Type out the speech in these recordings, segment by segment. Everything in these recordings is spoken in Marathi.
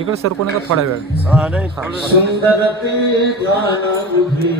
इकडे सरकून का थोडा वेळ. सुंदर ते ध्यान बुद्धी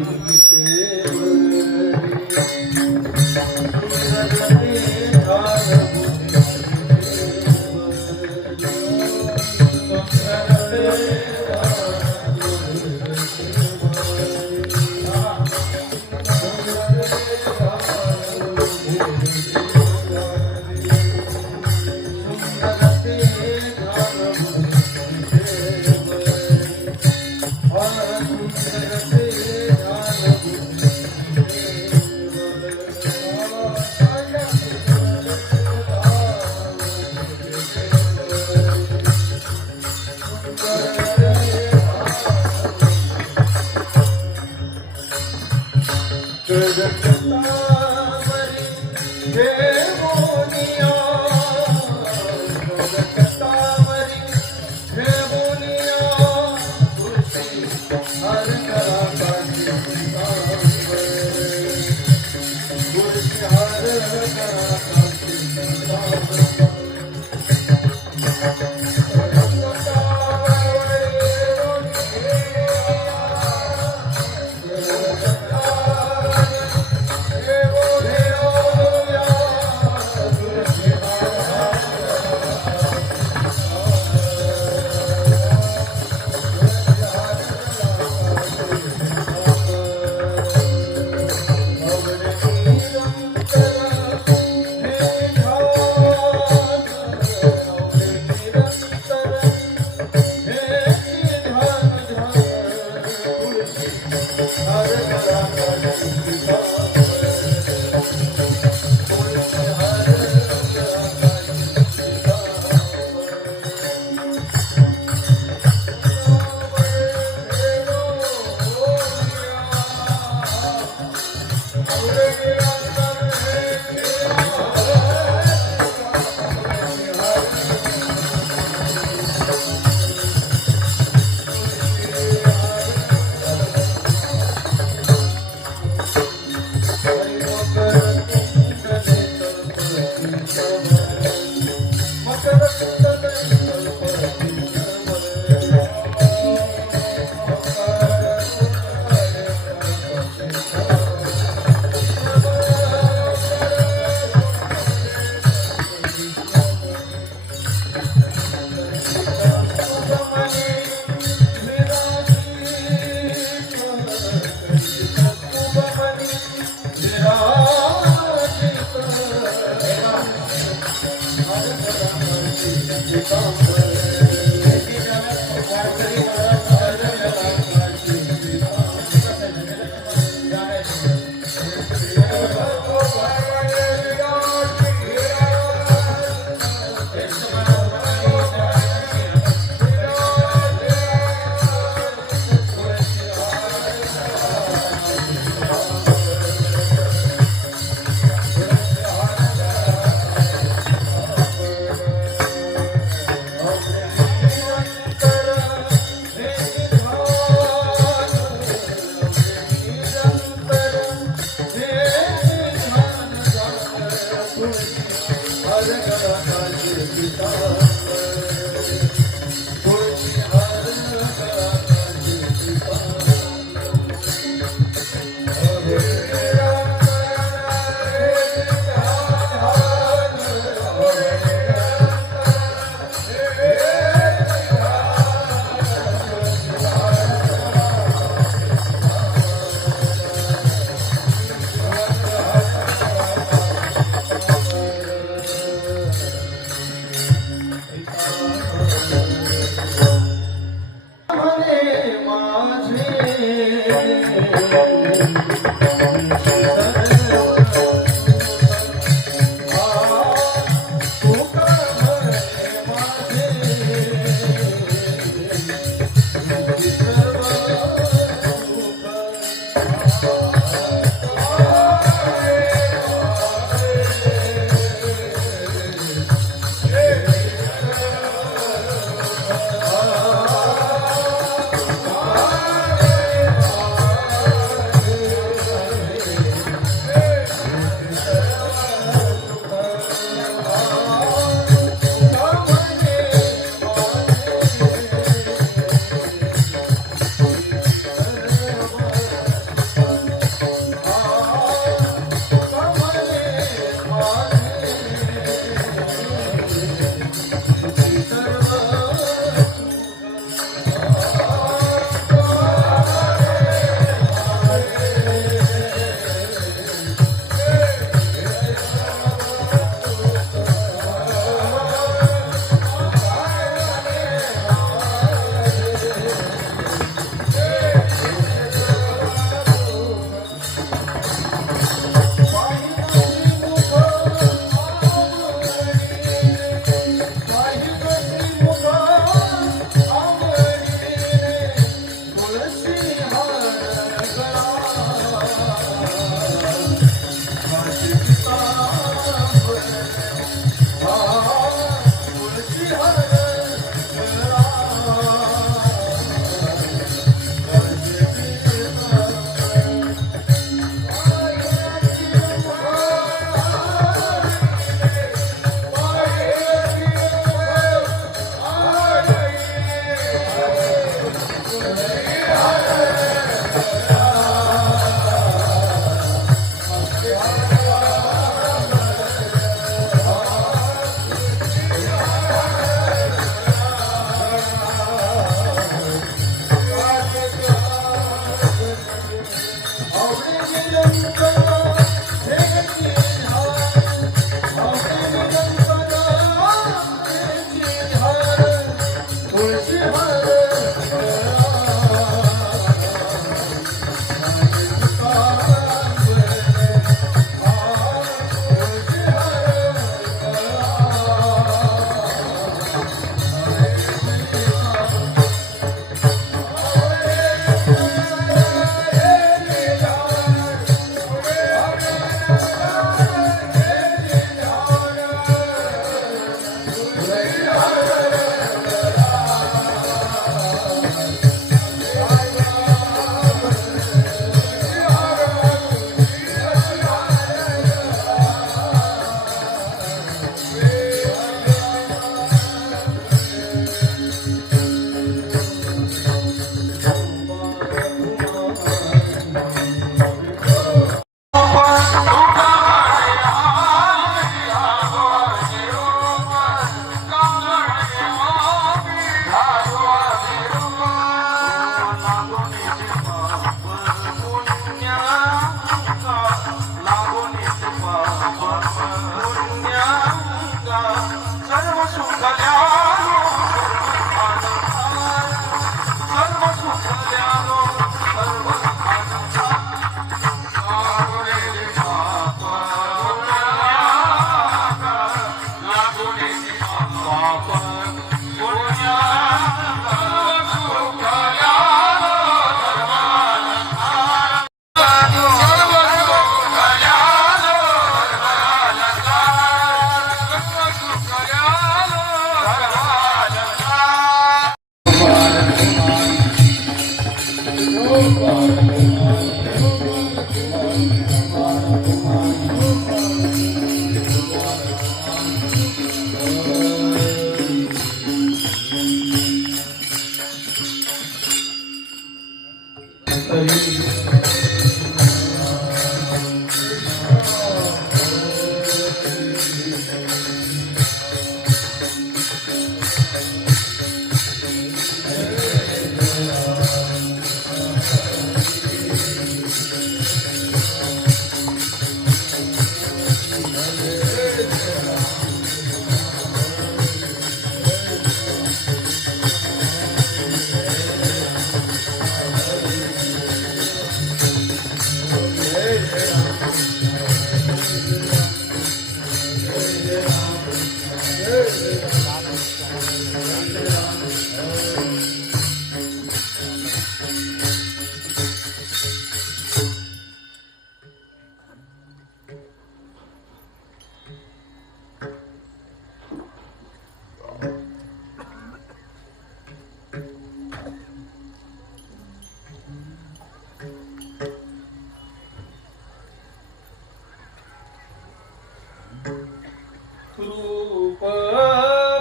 रूप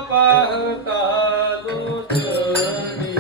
पाहता लोचनी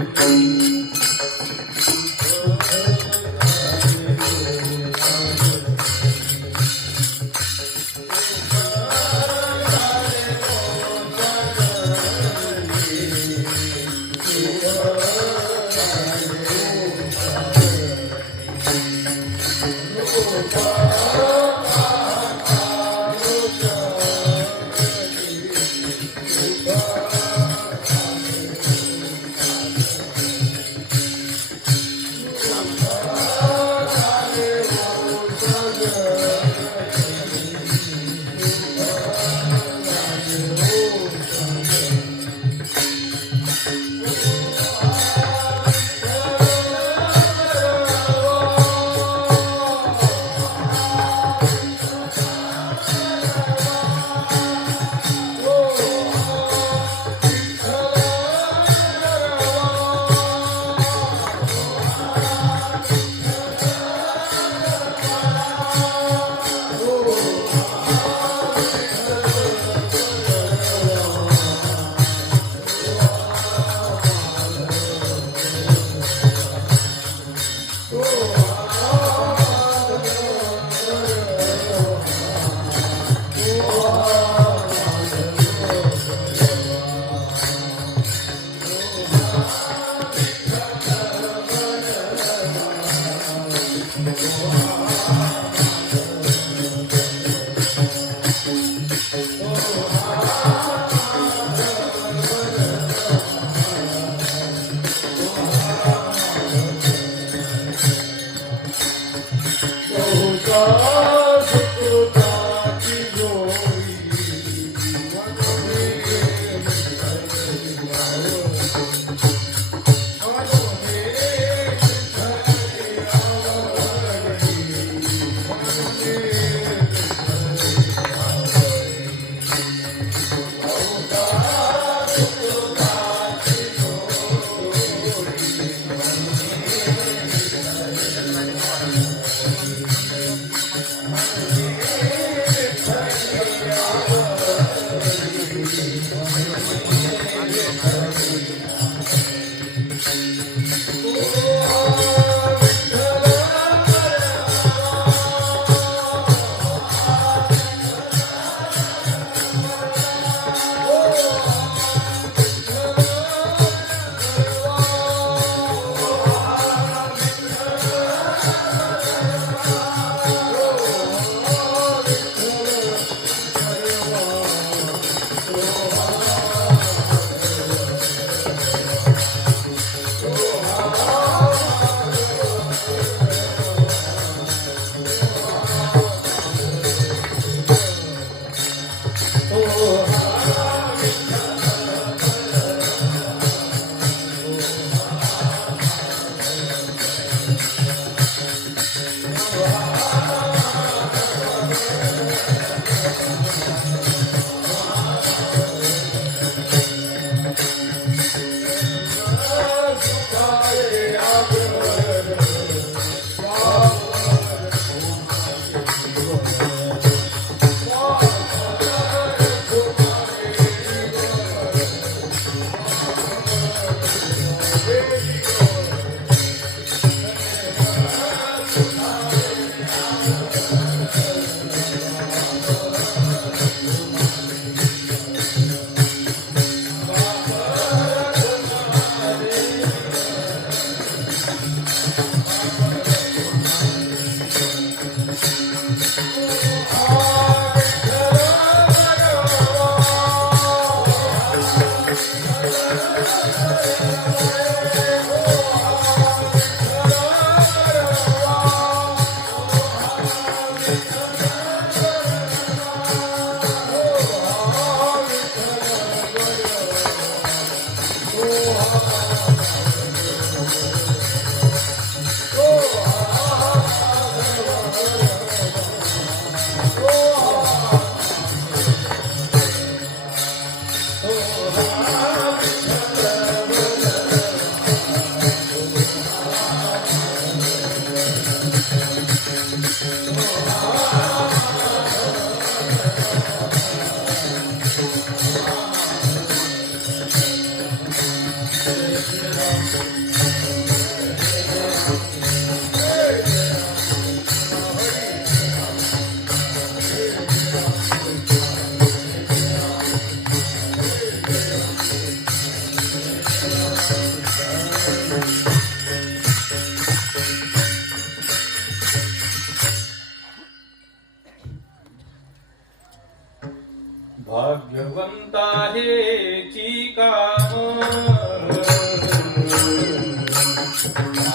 भाग्यवंता हेची काम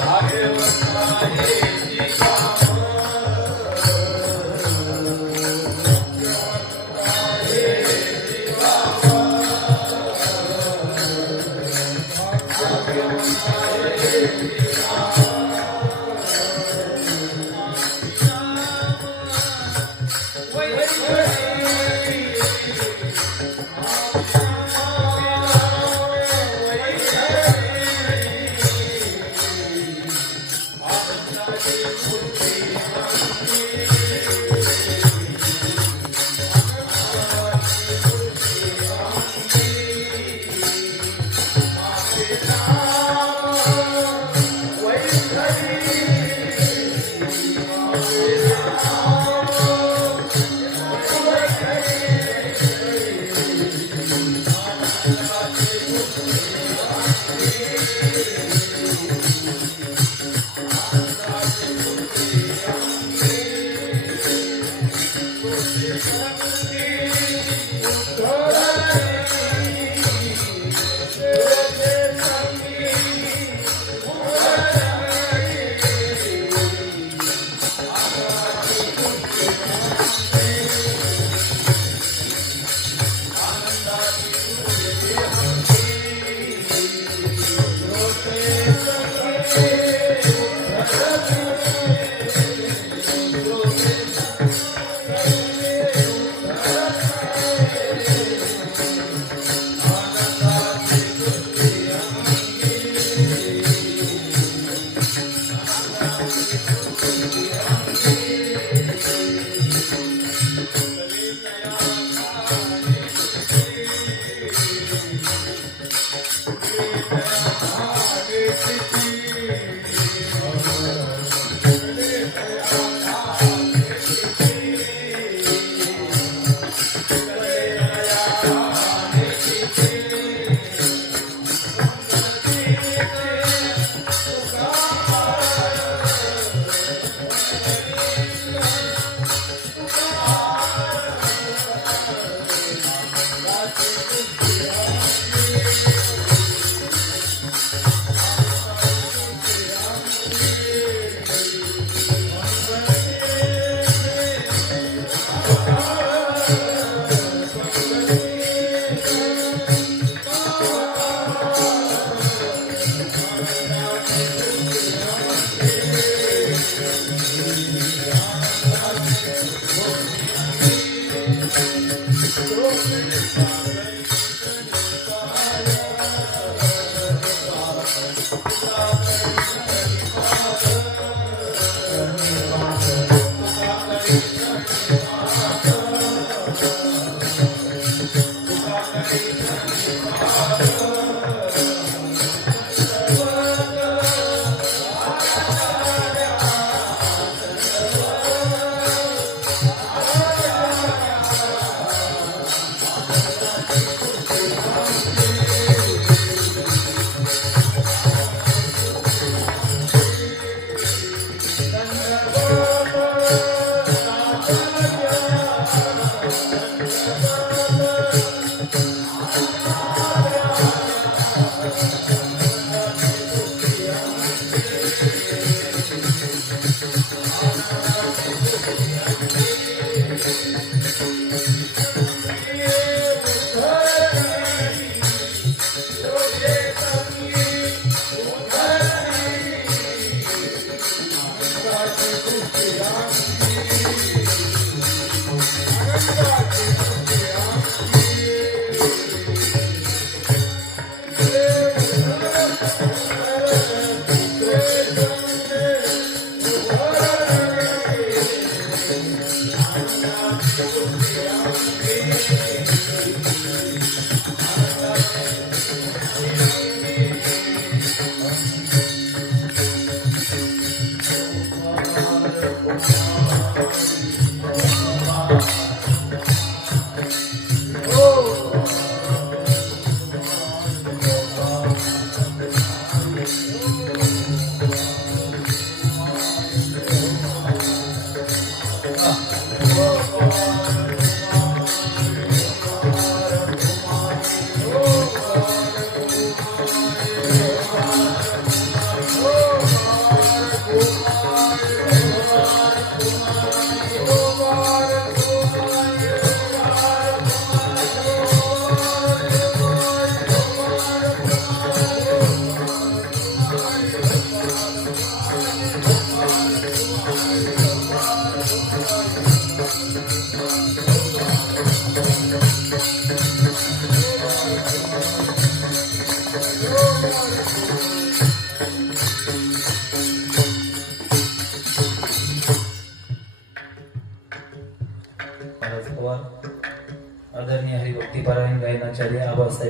भाग्यवंता हेची काम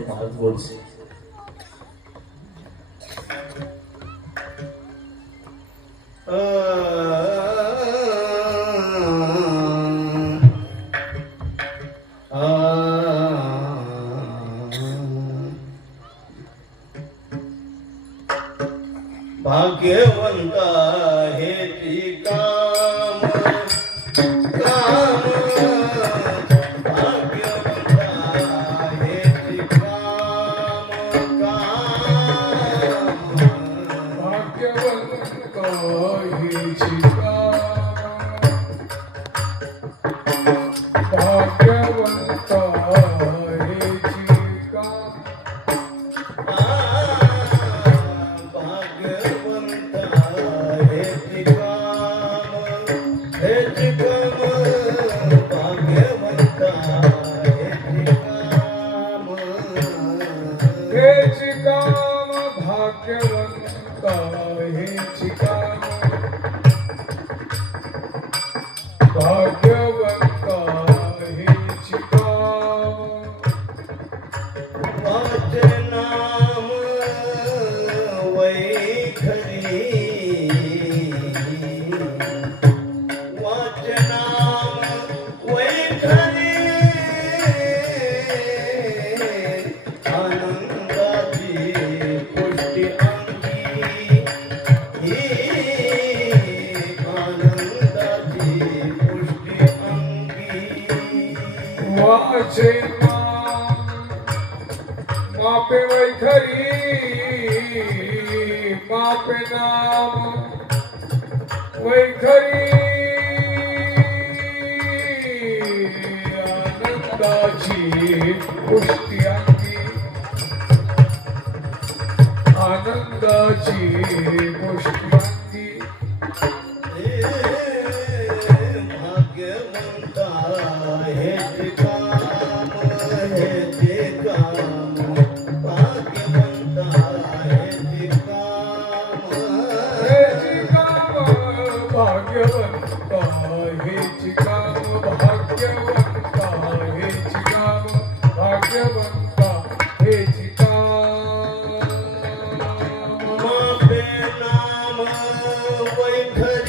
महाराज गोडसे. भाग्यवंता हे ती काम काम भाग्यवंता हे ती काम काम भाग्यवंता हेची काम भाग्यवंता हेची काम हेची काम भाग्यवंता हेची काम भाग्यवंता हेची काम नाम वैखरी वाचनाम वैखरी आनंदाची पुष्टी अंगी आनंदाची पुष्टी अंगी वाचे मापे वैखरी मापे नाम वैखरी आनंदाची पुष्टी अंगी आनंदाची पुष्टी अंगी भाग्यवंता हे काम भाग्यवंता हे काम हेची काम भाग्यवंता हेची काम भाग्यवंता हेची काम भाग्यवंता हेची काम मापे नाम वैखरी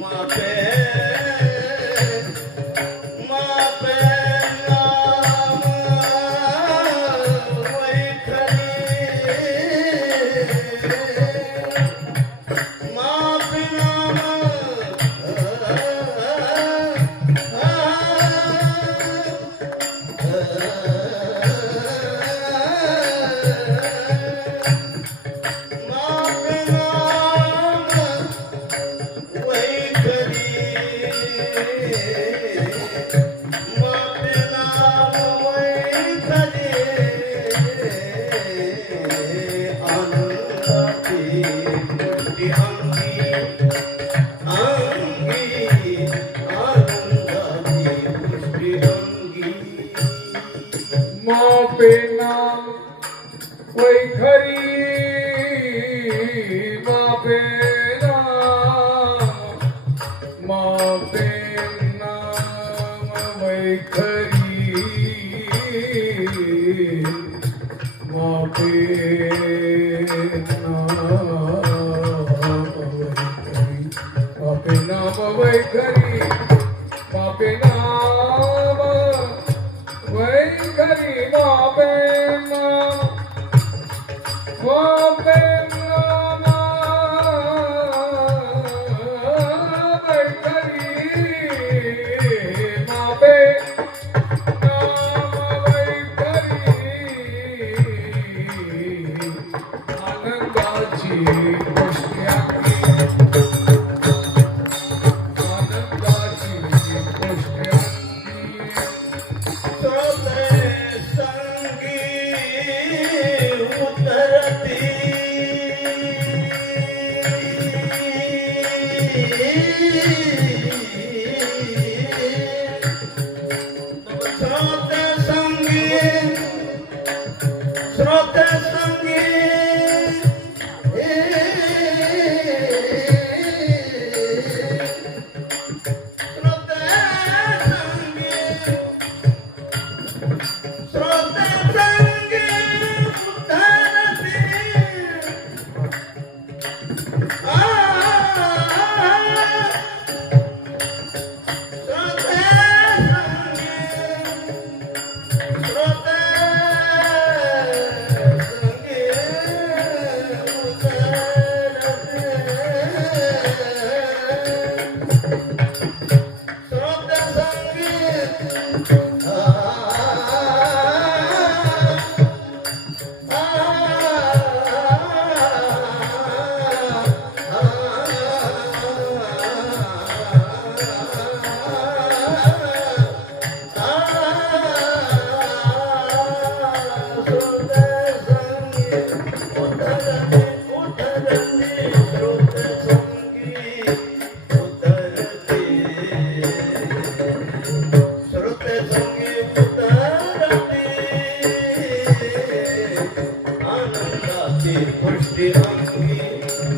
मापे नाम वैखरी मापे नाम वैखरी मापे नाम वैखरी मापे मापे नाम वैखरी मापे नाम वैखरी मापे नाम वैखरी मापे नाम वैखरी मापे आनंद श्रोते संगी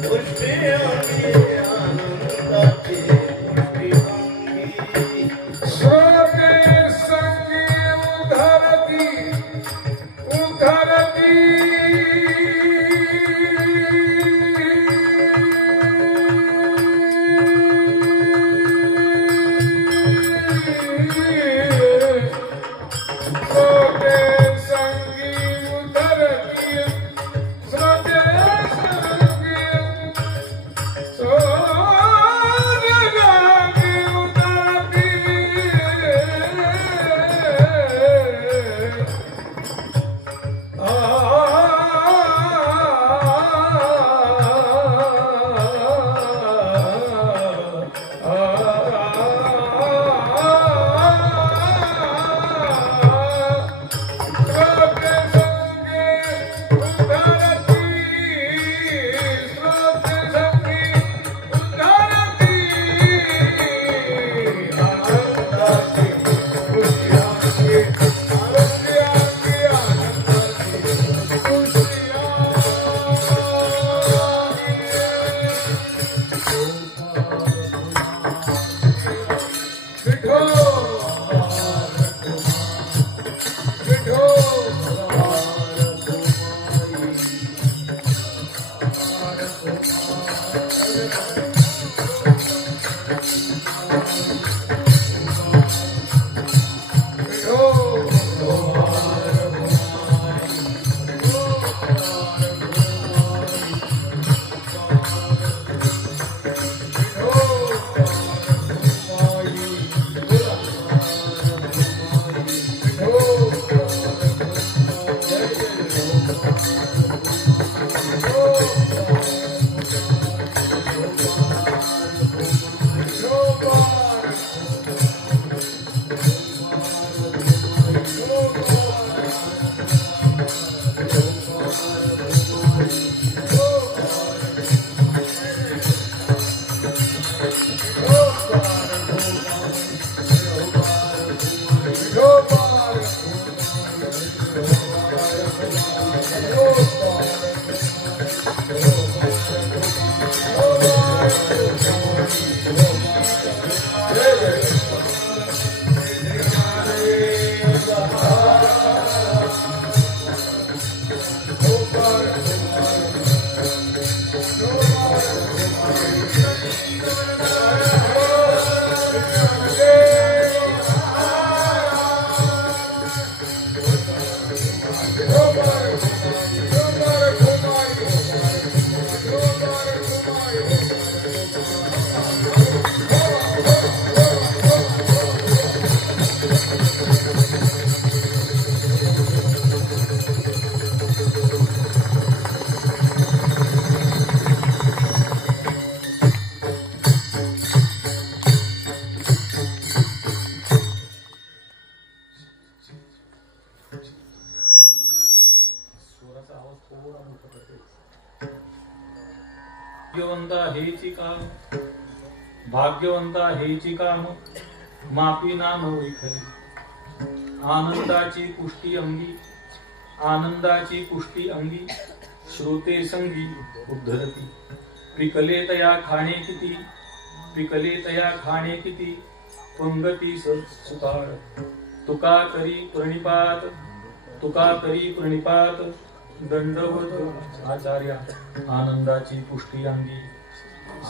पुष्टी अंगी आनंदाची पुष्टी अंगी श्रोते संगी उधरती उधरती श्रोते संगी उधरती श्रोते संगी योवंदा हेची का भाग्यवंता हेची काम मापी नाम वैखरी. आनंदाची पुष्टी अंगी, आनंदाची पुष्टी अंगी, श्रोते संगी उद्धरती. पिकले तया खाणे किती, पिकले तया खाणे किती, पंगती सुताळ. तुका करी प्रणिपात, तुका करी प्रणिपात, दंडवत आचार्या. आनंदाची पुष्टी अंगी,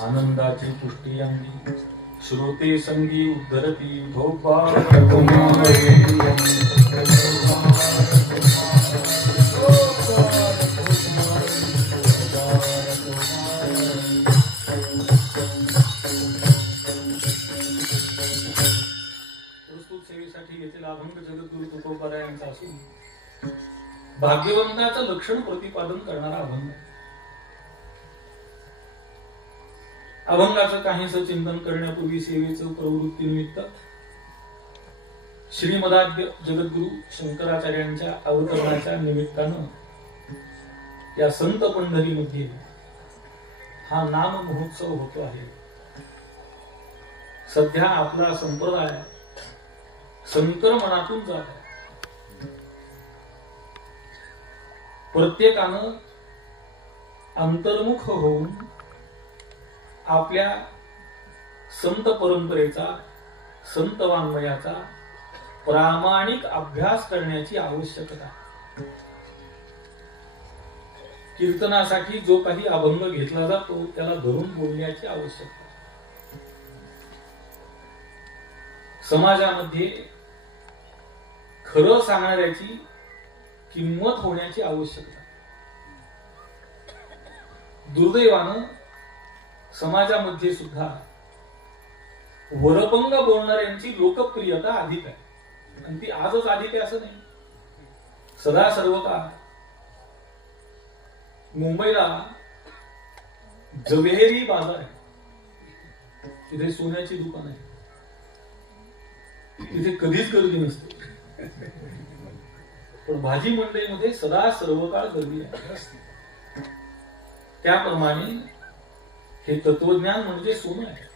आनंदाची पुष्टी अंगी, श्रोते संगी उद्धरती. भोपाळ प्रस्तुत सेवेसाठी घेतलेला अभंग जगद्गुरु तुकोबारायांचा असून भाग्यवंताचं लक्षण प्रतिपादन करणारा अभंग. अभंगाचं काहीसं चिंतन करण्यापूर्वी सेवेचं प्रवृत्ती निमित्त श्रीमदाद्य जगद्गुरु शंकराचार्यांच्या अवतरणाच्या निमित्तानं या संत पंढरीमध्ये हा नाम महोत्सव होतो आहे. सध्या आपला संप्रदाय संक्रमणातून जात आहे. प्रत्येकानं अंतर्मुख होऊन आपल्या संत परंपरेचा, संत वाङ्मयाचा प्रामाणिक अभ्यास करण्याची आवश्यकता. कीर्तनासाठी जो काही अभंग घेतला जातो त्याला धरून बोलण्याची आवश्यकता. समाजामध्ये खरं सांगणाऱ्याची किंमत होण्याची आवश्यकता. दुर्दैवानं समाजामध्ये सुद्धा वरपंग बोलणाऱ्यांची लोकप्रियता अधिक आहे, आणि ती आजच अधिक आहे असं नाही. सदा सर्व काळ मुंबईला जवेरी बाजार आहे, तिथे सोन्याची दुकान आहे, तिथे कधीच गर्दी नसते. पण भाजी मंडईमध्ये सदा सर्व काळ गर्दी आहे. त्याप्रमाणे हे तत्वज्ञान म्हणजे सोनं आहे,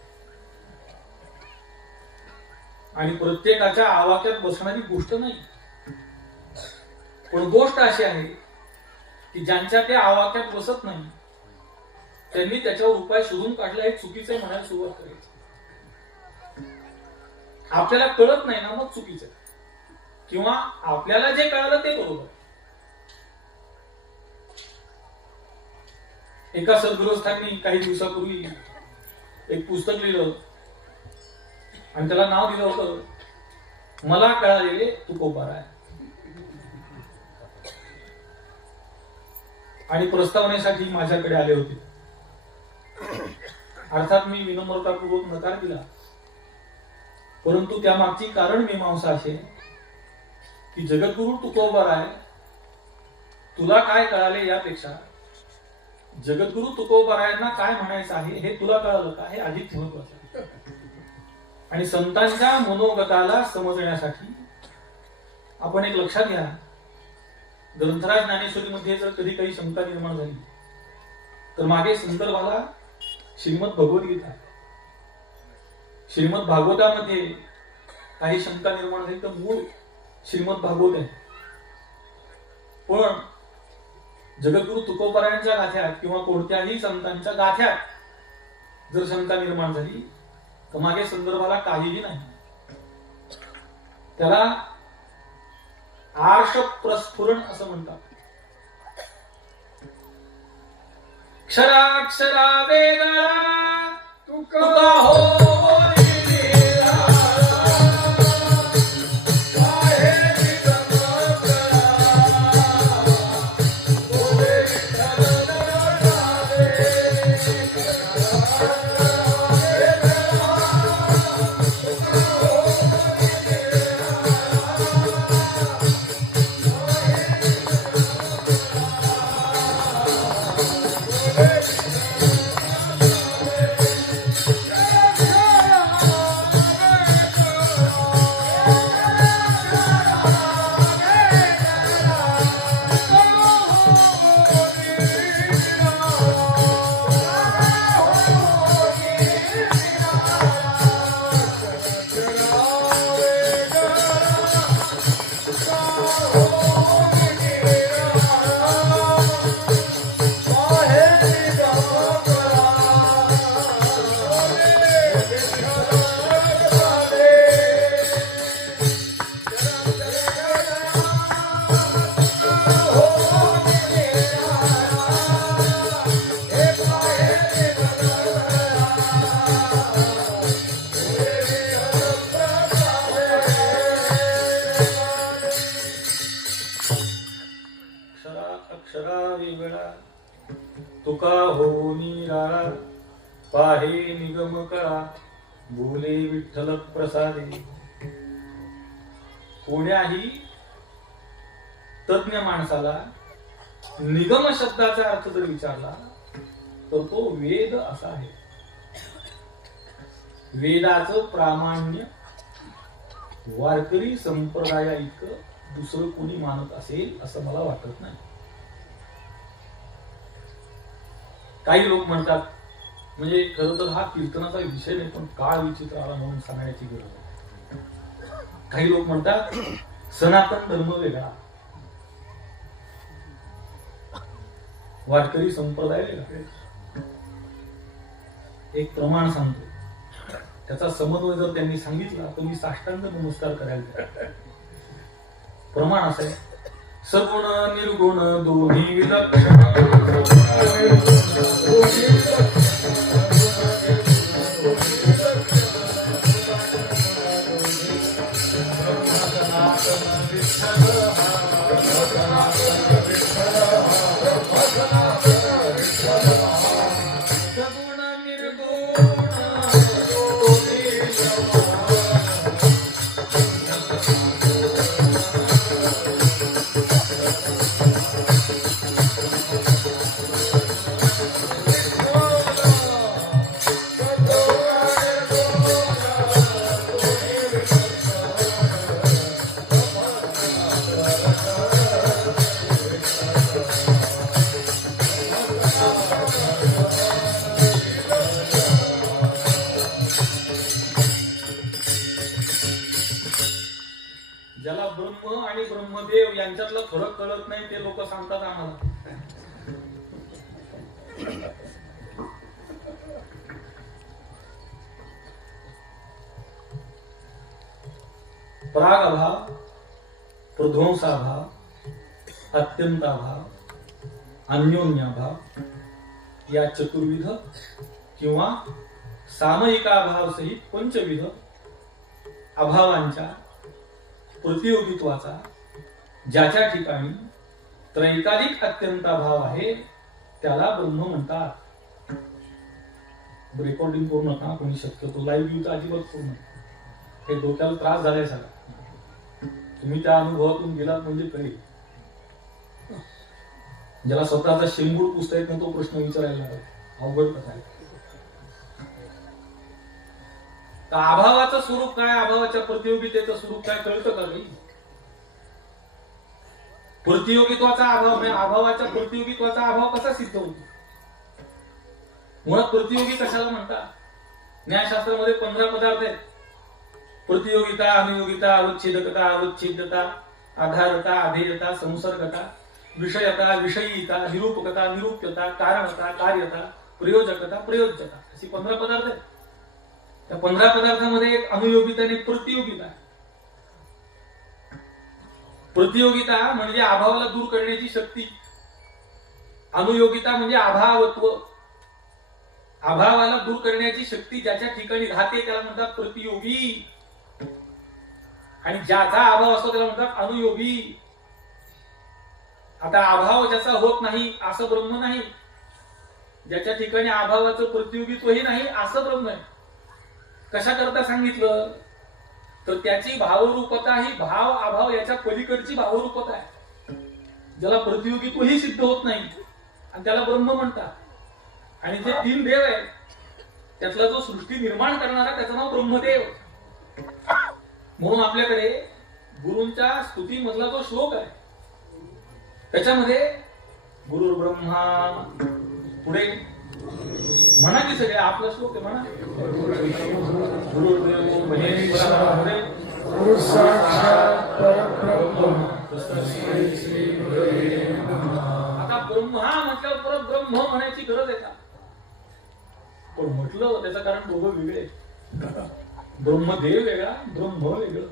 आणि प्रत्येकाच्या आवाक्यात बसणारी गोष्ट नाही. पण गोष्ट अशी आहे की ज्यांच्या त्या आवाक्यात बसत नाही त्यांनी त्याच्यावर उपाय शोधून काढला हे चुकीचं आहे म्हणायला सुरुवात करायची. आपल्याला कळत नाही ना, मग चुकीचं, किंवा आपल्याला जे कळालं ते बरोबर. एका सद्गृहस्थांनी काही दिवसापूर्वी एक पुस्तक लिहिलं आणि त्याला नाव दिलं होतं मला कळालेले तुकोबाराय. आणि प्रस्तावनेसाठी माझ्याकडे आले होते. अर्थात मी विनम्रतापूर्वक नकार दिला, परंतु त्यामागची कारण मीमांसा अशी आहे की जगद्गुरु तुकोबाराय तुला काय कळाले यापेक्षा जगद्गुरु तुकोबारायांना काय म्हणायचं आहे हे तुला कळालं का हे अधिक महत्वाचं. आणि संतांच्या मनोगताला समजण्यासाठी आपण एक लक्षात घ्या, ग्रंथराज ज्ञानेश्वरीमध्ये जर कधी काही शंका निर्माण झाली तर मागे संदर्भाला श्रीमद भगवद्गीता, श्रीमद भागवतामध्ये काही शंका निर्माण झाली तर मूळ श्रीमद भागवत आहे. पण जगद्गुरु तुकोबारायांच्या गाथ्यात किंवा कोणत्याही संतांच्या गाथ्यात जर शंका निर्माण झाली तर मागे संदर्भाला काहीही नाही. त्याला आर्ष प्रस्फुरण असं म्हणतात. क्षराक्षरा वेगळा तुका हो पाहे निगम कळा बोले विठ्ठल प्रसादे. कोण्याही तज्ञ माणसाला निगम शब्दाचा अर्थ जर विचारला तर तो वेद असा आहे. वेदाचं प्रामाण्य वारकरी संप्रदाया इतकं दुसरं कोणी मानत असेल असं मला वाटत नाही. काही लोक म्हणतात, म्हणजे खरं तर हा कीर्तनाचा विषय नाही, पण काळ विचित्र आला म्हणून सांगण्याची गरज आहे. काही लोक म्हणतात सनातन धर्म वेगळा, वारकरी संप्रदाय वेगळा. एक प्रमाण सांगतो, त्याचा समन्वय जर त्यांनी सांगितला तर मी साष्टांग नमस्कार करायला. प्रमाण असं आहे, सगुण निर्गुण दोन्ही विलक्षण, ज्याला ब्रह्म आणि ब्रह्मदेव यांच्यातला फरक कळत नाही ते लोक सांगतात आम्हाला. प्रागभाव, प्रध्वंसाभाव, अत्यंताभाव, अन्योन्याभाव या चतुर्विध किंवा सामयिकाभाव सहित पंचविध अभावांच्या प्रतियोगित्वाचा ज्याच्या ठिकाणी त्रैकालिक अत्यंताभाव आहे त्याला ब्रह्म म्हणतात. रेकॉर्डिंग करू नका कोणी, शक्यतो लाईव्ह व्ह्यू तर अजिबात करू नका. हे डोक्याला त्रास झालाय सगळा. तुम्ही त्या अनुभवातून गेलात म्हणजे कळेल. ज्याला स्वतःचा शेंबूड पुसता येत नाही तो प्रश्न विचारायला लागला, अवघड कसा आहे. तर अभावाचं स्वरूप काय, अभावाच्या प्रतियोगितेचं स्वरूप काय कळतं का नाही? प्रतियोगित्वाचा अभाव नाही, अभावाच्या प्रतियोगित्वाचा अभाव कसा सिद्ध होतो? मुळात प्रतियोगी कशाला म्हणतात? न्यायशास्त्रामध्ये 15 पदार्थ आहेत. प्रतियोगिता, अनुयोगिता, अवच्छेदकता, अवच्छेद्यता, आधारता, अधेयता, संसर्गता, विषयता, विषयीता, निरूपकता, निरूप्यता, कारणता, कार्यता, प्रयोजकता, प्रयोज्यता, अशी 15 पदार्थ आहेत. त्या 15 पदार्थामध्ये एक अनुयोगिता आणि प्रतियोगिता. प्रतियोगिता म्हणजे अभावाला दूर करण्याची शक्ती, अनुयोगिता म्हणजे अभावत्व, अभावाला दूर करण्याची शक्ती ज्याच्या ठिकाणी राहते त्याला म्हणतात प्रतियोगी, आणि ज्याचा अभाव असतो त्याला म्हणतात अनुयोगी. आता अभाव ज्याचा होत नाही असं ब्रह्म नाही, ज्याच्या ठिकाणी अभावाचं प्रतियोगित्वही नाही असं ब्रह्म आहे. कशा करता सांगितलं तर त्याची भावरूपता ही भाव अभाव याच्या पलीकडची भावरूपता आहे, ज्याला प्रतियोगित्वही सिद्ध होत नाही, आणि त्याला ब्रह्म म्हणतात. आणि जे 3 देव आहेत त्यातला जो सृष्टी निर्माण करणारा त्याचं नाव ब्रह्मदेव. म्हणून आपल्याकडे गुरूंच्या स्तुतीमधला जो श्लोक आहे त्याच्यामध्ये गुरुर् ब्रह्मा, पुढे म्हणा की सगळे आपला श्लोक आहे, म्हणा गुरुर्देवो महेश्वरः, पुढे गुरु साक्षात परब्रह्म तस्मै श्री गुरवे नमः. आता ब्रह्मा म्हटल्यावर परत ब्रह्म म्हणायची गरज आहे का? पण म्हटलं त्याचं कारण दोघं वेगळे. ब्रह्मदेव वेगळा, ब्रह्म वेगळं.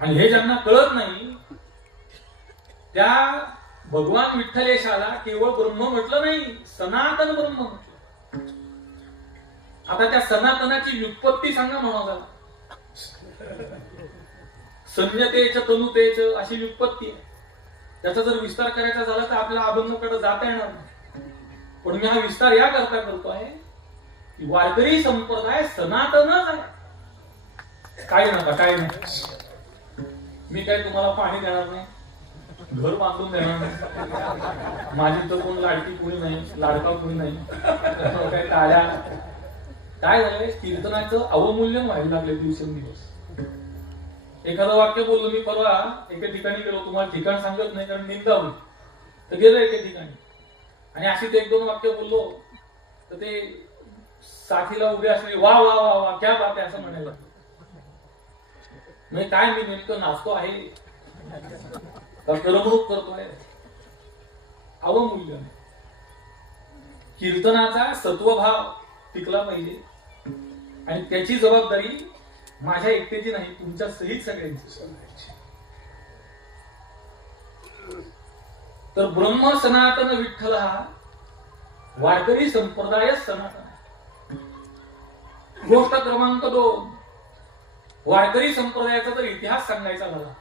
आणि हे ज्यांना कळत नाही त्या भगवान विठ्ठलेशाला केवळ ब्रह्म म्हटलं नाही, सनातन ब्रह्म म्हटलं. आता त्या सनातनाची व्युत्पत्ती सांगा म्हणाला. संज्ञतेच तनुतेच अशी व्युत्पत्ती आहे. त्याचा जर विस्तार करायचा झाला तर आपल्याला अभंगाकडे जाता येणार नाही. पण मी हा विस्तार या करता करतो आहे की वारकरी संप्रदाय सनातनच आहे. काय नका काय नाही. मी काय तुम्हाला पाणी देणार नाही, घर बांधून देणार नाही, माझी तर कोण लाडकी कुणी नाही, लाडका कुणी नाही, काय टाळ्या. काय झालंय, कीर्तनाचं अवमूल्यन व्हायला लागले दिवसेंदिवस. एखादं वाक्य बोललो मी, परवा एका ठिकाणी गेलो, तुम्हाला ठिकाण सांगत नाही कारण निंदा होईल, तर गेलो एका ठिकाणी आणि अशी ते 1-2 वाक्य बोललो तर ते साथीला उभे असले, वा वा वा वा क्या बात आहे असं म्हणायला. म्हणजे काय, मी नेमकं नाचतो आहे का करमणूक करतोय? अवमूल्यन. कीर्तनाचा सत्वभाव टिकला पाहिजे आणि त्याची जबाबदारी माझ्या एकट्याची नाही, तुमच्या सहित सगळ्यांची. तर ब्रह्म सनातन विठ्ठल हा वारकरी संप्रदाय सनातन आहे. गोष्ट क्रमांक 2, वारकरी संप्रदायाचा जर इतिहास सांगायचा झाला,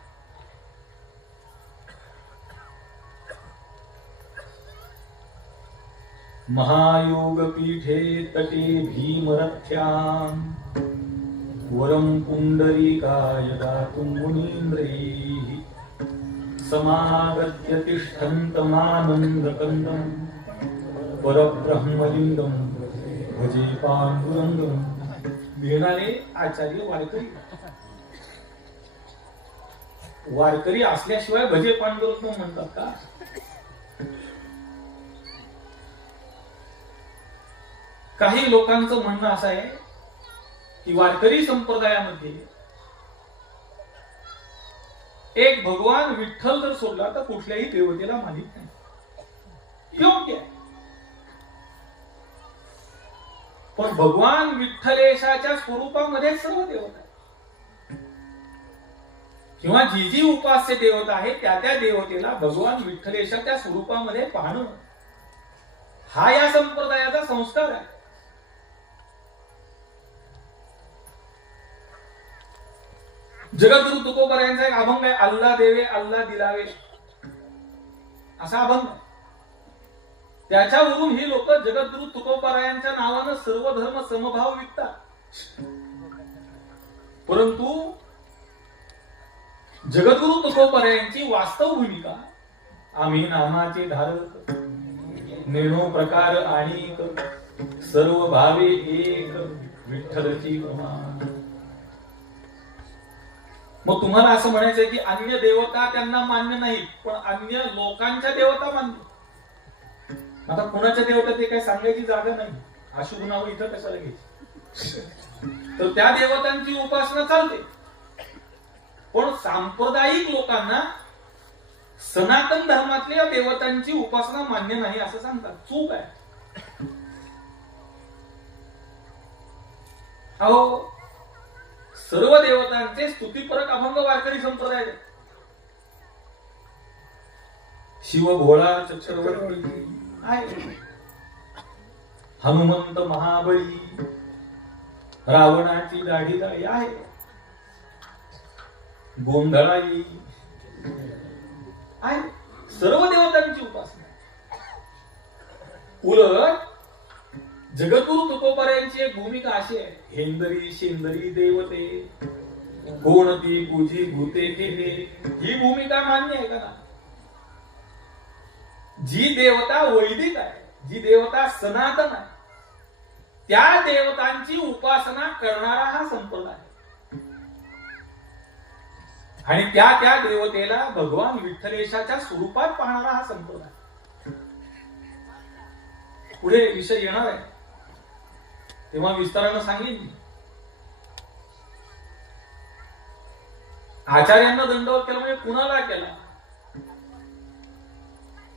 महायोग पीठे तटे भीमरथ्यां वरम पुंडरीकाय दातुं मुनींद्रैः समागत्य तिष्ठन्तमानन्दकन्दं परब्रह्मलिंगं भजे पांडुरंगं. लिहिणारे आचार्य वारकरी. वारकरी असल्याशिवाय भजे पांडुरंग म्हणतात का? काही लोकांचं म्हणणं असं आहे की वारकरी संप्रदायामध्ये एक भगवान विठ्ठल जर सोडला तर कुठल्याही देवतेला मानित नाही. योग्य आहे, पण भगवान विठ्ठलेशाच्या स्वरूपामध्ये सर्व देवता आहे किंवा जी जी उपास्य देवता आहे त्या त्या देवतेला भगवान विठ्ठलेशाच्या स्वरूपामध्ये पाहणं हा या संप्रदायाचा संस्कार आहे. जगद्गुरु तुकोबरायांचा एक अभंग आहे, अल्ला देवे अल्ला दिलावे असा अभंग. त्याच्यावरून ही लोक जगद्गुरु तुकोबरायांच्या नावानं सर्व धर्म समभाव विकतात. परंतु जगद्गुरु तुकोबरायांची वास्तव भूमिका, आम्ही नामाचे धारक नेणो प्रकार आणि सर्व भावे एक विठ्ठलची कृपा. मग तुम्हाला असं म्हणायचंय की अन्य देवता त्यांना मान्य नाहीत, पण अन्य लोकांच्या देवता मान्य. आता कुणाच्या देवता ते काही सांगायची जागा नाही, अशी गुणावं इथं कशाला घ्यायची. तर त्या देवतांची उपासना चालते, पण सांप्रदायिक लोकांना सनातन धर्मातल्या देवतांची उपासना मान्य नाही असं सांगतात. चूक आहे. अहो, सर्व देवतांचे स्तुतीपरक अभंग वारकरी संप्रदाय. शिव भोळा चक्रवर्ती आहे, हनुमंत महाबळी, रावणाची दाढी गाडी आहे, गोंधळाई आहे. सर्व देवतांची उपासना. उलट जगद्गुरु तुकोबरायांची एक भूमिका अशी आहे, हेंदरी शेंदरी देवते कोणती पूजी भूते केले. ही भूमिका मान्य आहे का? जी देवता वैदिक आहे, जी देवता सनातन आहे, त्या देवतांची उपासना करणारा हा संप्रदाय आणि त्या त्या देवतेला भगवान विठ्ठलेशाच्या स्वरूपात पाहणारा हा संप्रदाय. पुढे विषय येणार आहे तेव्हा विस्तारानं सांगेन. आचार्यांना दंडवत केला म्हणजे कुणाला केला?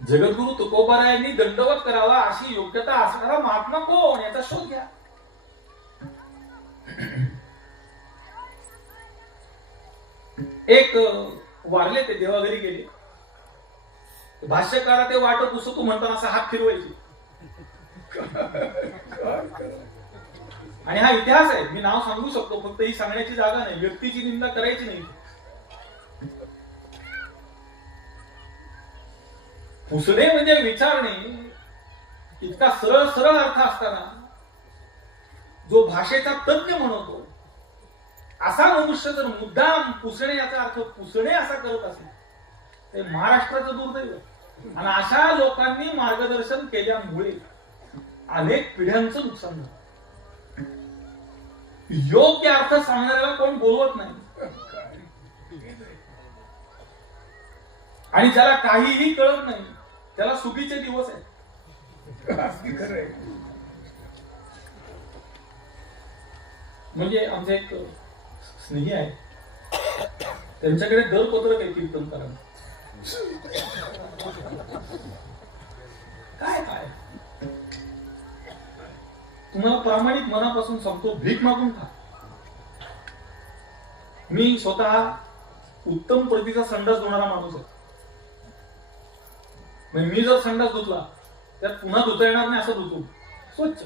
जगद्गुरु तुकोबारायांनी दंडवत करावा अशी योग्यता असणारा महात्मा कोण याचा शोध घ्या. एक वारले, ते देवाघरी गेले. भाष्यकारा ते वाटत पुसतो म्हणताना असा हात फिरवायचे. आणि हा इतिहास आहे, मी नाव सांगू शकतो, फक्त ही सांगण्याची जागा नाही, व्यक्तीची निंदा करायची नाही. पुसणे म्हणजे विचारणे. इतका सरळ सरळ अर्थ असताना जो भाषेचा तज्ञ म्हणतो असा मनुष्य जर मुद्दाम पुसणे याचा अर्थ पुसणे असा करत असेल ते महाराष्ट्राचं दुर्दैव आहे. आणि अशा लोकांनी मार्गदर्शन केल्यामुळे अनेक पिढ्यांचं नुकसान झालं. योग्य अर्थ सांगणाऱ्याला कोण बोलवत नाही आणि ज्याला काहीही कळत नाही त्याला सुगीचे दिवस आहेत. अगदी खरं आहे. म्हणजे आमचे एक स्नेही आहे, त्यांच्याकडे दरपत्रक आहे कीर्तन करा. काय काय तुम्हाला प्रामाणिक मनापासून सांगतो, भीक मागून खा. मी स्वतः उत्तम प्रतीचा संडास धुणारा माणूस आहे. म्हणजे मी जर संडास धुतला त्यात पुन्हा धुता येणार नाही असं धुतो स्वच्छ.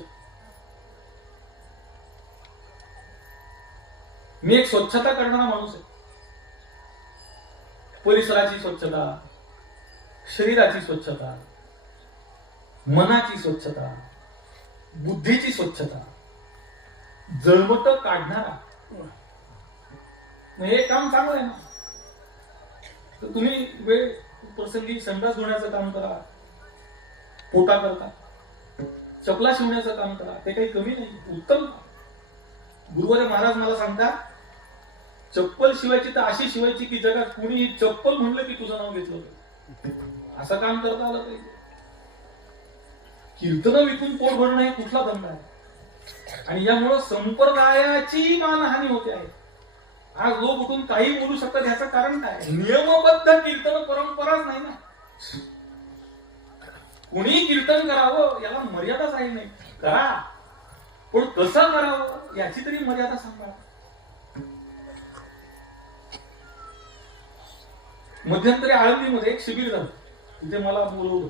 मी एक स्वच्छता करणारा माणूस आहे. परिसराची स्वच्छता, शरीराची स्वच्छता, मनाची स्वच्छता, बुद्धीची स्वच्छता, जळमट काढणारा हे काम चांगलं आहे ना. तर तुम्ही वेळ प्रसंगी संडास धुण्याचं काम करा, पोटा करता, चपला शिवण्याचं काम करा, ते काही कमी नाही, उत्तम. गुरुवारी महाराज मला सांगता चप्पल शिवायची तर अशी शिवायची की जगात कुणी चप्पल म्हणलं की तुझं नाव घेतलं होतं. असं काम करता आलं पाहिजे. कीर्तन विकून पोट भरणं हे कुठला धंदा आहे. आणि यामुळं संप्रदायाची मानहानी होते आहे. आज लोक उठून काही बोलू शकतात ह्याचं कारण काय? नियमबद्ध कीर्तन परंपराच नाही ना. कुणी कीर्तन करावं याला मर्यादाच आहे नाही. करा, पण कसं करावं याची तरी मर्यादा सांगा. मध्यंतरी आळंदीमध्ये एक शिबिर झालं, तिथे मला बोलवलं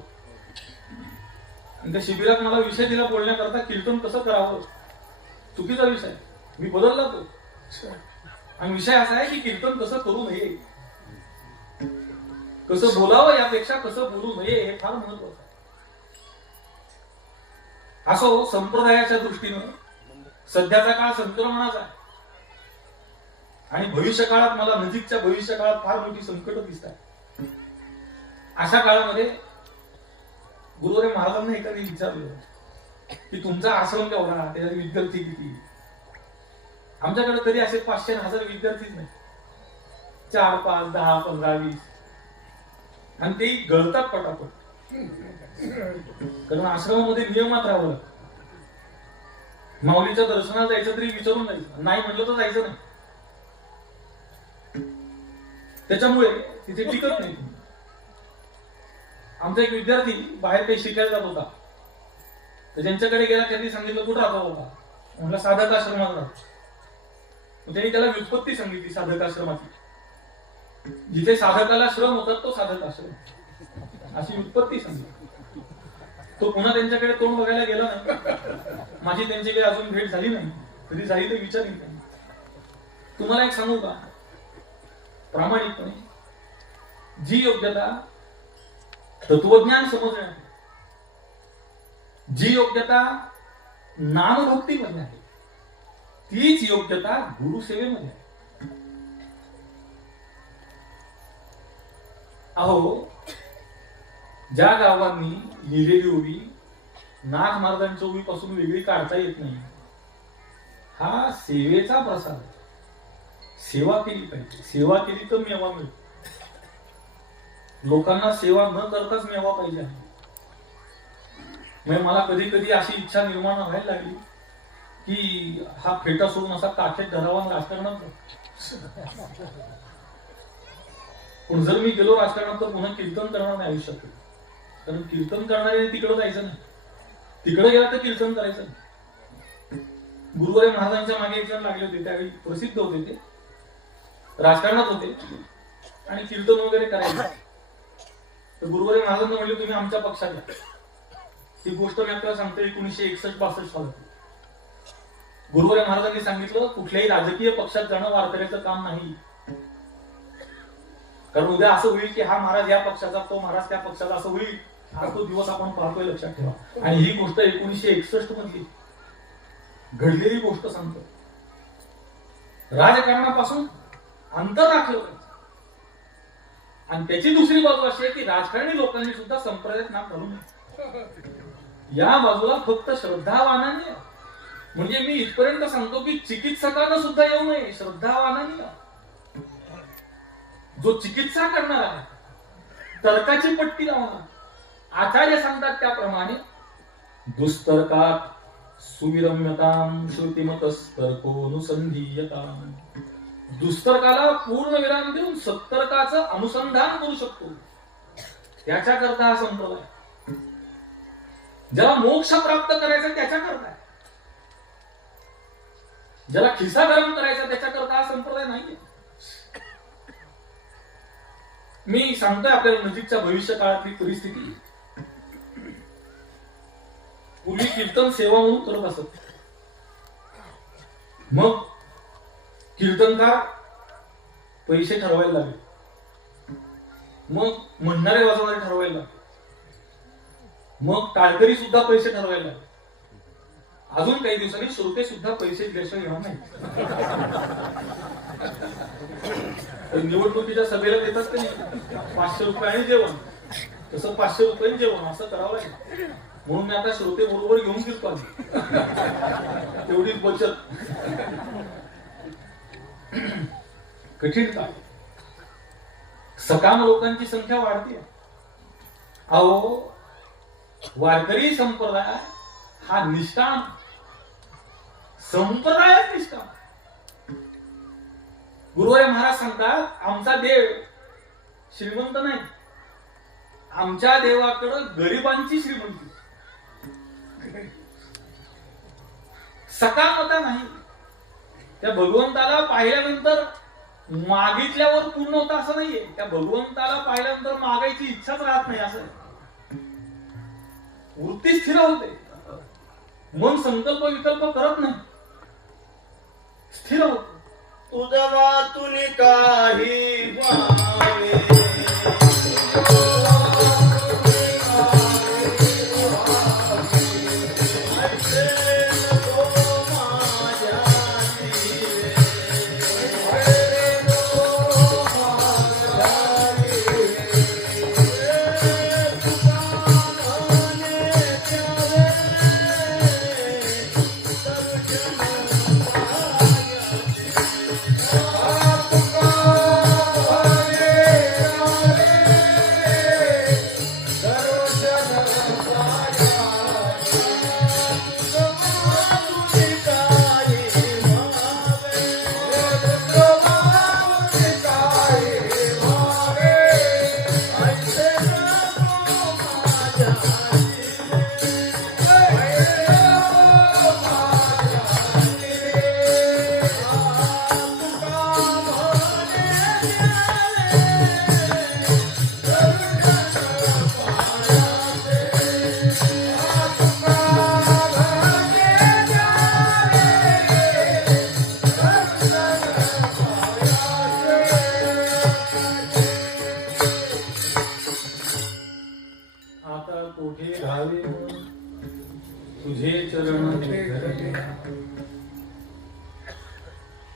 आणि त्या शिबिरात मला विषय दिला बोलण्याकरता कीर्तन कसं करावं. चुकीचा विषय, मी बदलला तो. आणि विषय असा आहे की कीर्तन कसं करू नये, कसं बोलावं यापेक्षा कसं बोलू नये हे फार महत्वाचं आहे. असो, संप्रदायाच्या दृष्टीनं सध्याचा काळ संक्रमणाचा आहे आणि भविष्य काळात मला नजीकच्या भविष्य काळात फार मोठी संकट दिसतात. अशा काळामध्ये गुरुवारी महाराजांना एखादी विचारलं की तुमचा आश्रम केवढा, त्याच्यात विद्यार्थी किती. आमच्याकडे तरी असे 500-1000 विद्यार्थीच नाही, 4, 5, 10, 15, 20 आणि ते गळतात पटापट. कारण आश्रमामध्ये नियमात राहावं लागतं. माऊलीच्या दर्शनाला जायचं तरी विचारून जायचं, नाही म्हटलं तर जायचं नाही. त्याच्यामुळे तिथे टिकत नाही. आमचा एक विद्यार्थी बाहेर काही शिकायला जात होता, तर ज्यांच्याकडे गेला त्यांनी सांगितलं कुठं राहतो बाबा. म्हटलं साधक आश्रमात राहतो. त्यांनी त्याला व्युत्पत्ती सांगितली साधक आश्रमाची. जिथे साधकाला श्रम होतात तो साधक आश्रम, अशी व्युत्पत्ती सांगितली. तो पुन्हा त्यांच्याकडे तोंड बघायला गेला नाही. माझी त्यांच्याकडे अजून भेट झाली नाही, कधी झाली तर विचारेन त्यांनी. तुम्हाला एक सांगू का, प्रामाणिकपणे जी योग्यता तत्वज्ञान समजण्यात, जी योग्यता नामभक्तीमध्ये आहे, तीच योग्यता गुरुसेवेमध्ये आहे. अहो, ज्या गावांनी लिहिलेली ओवी नाथ महाराजांच्या ओवीपासून वेगळी काढता येत नाही, हा सेवेचा प्रसार आहे. सेवा केली पाहिजे. सेवा केली तर मेवा मिळतो. लोकांना सेवा न करताच मेवा पाहिजे. म्हणजे मला कधी कधी अशी इच्छा निर्माण व्हायला लागली की हा फेटा सोडून असा काखेत धरावा राजकारणात. पण जर मी गेलो राजकारणात तर पुन्हा कीर्तन करणार नाही आयुष्यात. कारण कीर्तन करणारे तिकडे जायचं नाही, तिकडे गेला तर कीर्तन करायचं नाही. गुरुवारी महाराजांच्या मागे एक जण लागले होते, त्यावेळी प्रसिद्ध होते, ते राजकारणात होते आणि कीर्तन वगैरे करायचं. तर गुरुवारी महाराजांना म्हणले तुम्ही आमच्या पक्षात या. ही गोष्ट मी आपल्याला सांगतो 1961-62 साली. गुरुवारी महाराजांनी सांगितलं कुठल्याही राजकीय पक्षात जाणं वारकऱ्याचं काम नाही. कारण उद्या असं होईल की हा महाराज या पक्षाचा, तो महाराज त्या पक्षाचा, असं होईल हा तो दिवस आपण पाहतोय, लक्षात ठेवा. आणि ही गोष्ट 1961 मधली घडलेली गोष्ट सांगतो. राजकारणापासून अंतर राखलं पाहिजे. आणि त्याची दुसरी बाजू अशी आहे की राजकारणी लोकांनी सुद्धा संप्रदायात नाक घालू नये. या बाजूला फक्त श्रद्धावानाने, म्हणजे मी इथपर्यंत सांगतो की चिकित्सकानं सुद्धा येऊ नये, श्रद्धावानाने. जो चिकित्सा करणार आहे, तर्काची पट्टी लावणार, आचार्य सांगतात त्याप्रमाणे दुस्तर्कात सुविरम्यताम श्रुतिमतस्तर्कोनुसंधीयताम. दुस्तर्काला पूर्ण विराम देऊन सत्तर्काचं अनुसंधान करू शकतो, त्याच्याकरता हा संप्रदाय. ज्याला मोक्ष प्राप्त करायचा त्याच्याकरता, ज्याला खिसा गरम करायचा त्याच्याकरता हा संप्रदाय नाहीये. मी सांगतोय आपल्याला नजीकच्या भविष्य काळातली परिस्थिती. पूर्वी कीर्तन सेवा म्हणून करत असत. मग कीर्तनकार पैसे ठरवायला लागले, मग म्हणणारे वाजवणारे ठरवायला लागले, मग टाळकरी सुद्धा पैसे ठरवायला लागले. अजून काही दिवसांनी श्रोते सुद्धा पैसे दिल्याशिवाय येणार नाही. निवडणुकीच्या सभेला देतात की नाही, 500 रुपये आणि जेवण, तसं 500 रुपये जेवण असं करावं लागेल. म्हणून मी आता श्रोते बरोबर घेऊन फिरतो, तेवढीच बचत. कठीण काय, सकाम लोकांची संख्या वाढते. अहो, वारकरी संप्रदाय हा निष्काम संप्रदायच निष्काम. गुरुवारी महाराज सांगतात, आमचा देव श्रीमंत नाही, आमच्या देवाकडं गरिबांची श्रीमंती. सकामता नाही. त्या भगवंताला पाहिल्यानंतर मागितल्यावर पूर्ण होतं असं नाहीये. त्या भगवंताला पाहिल्यानंतर मागायची इच्छाच राहत नाही, असं वृत्ती स्थिर होते. मन संकल्प विकल्प करत नाही, स्थिर होत. तुझवा तुनी काही व्हावे,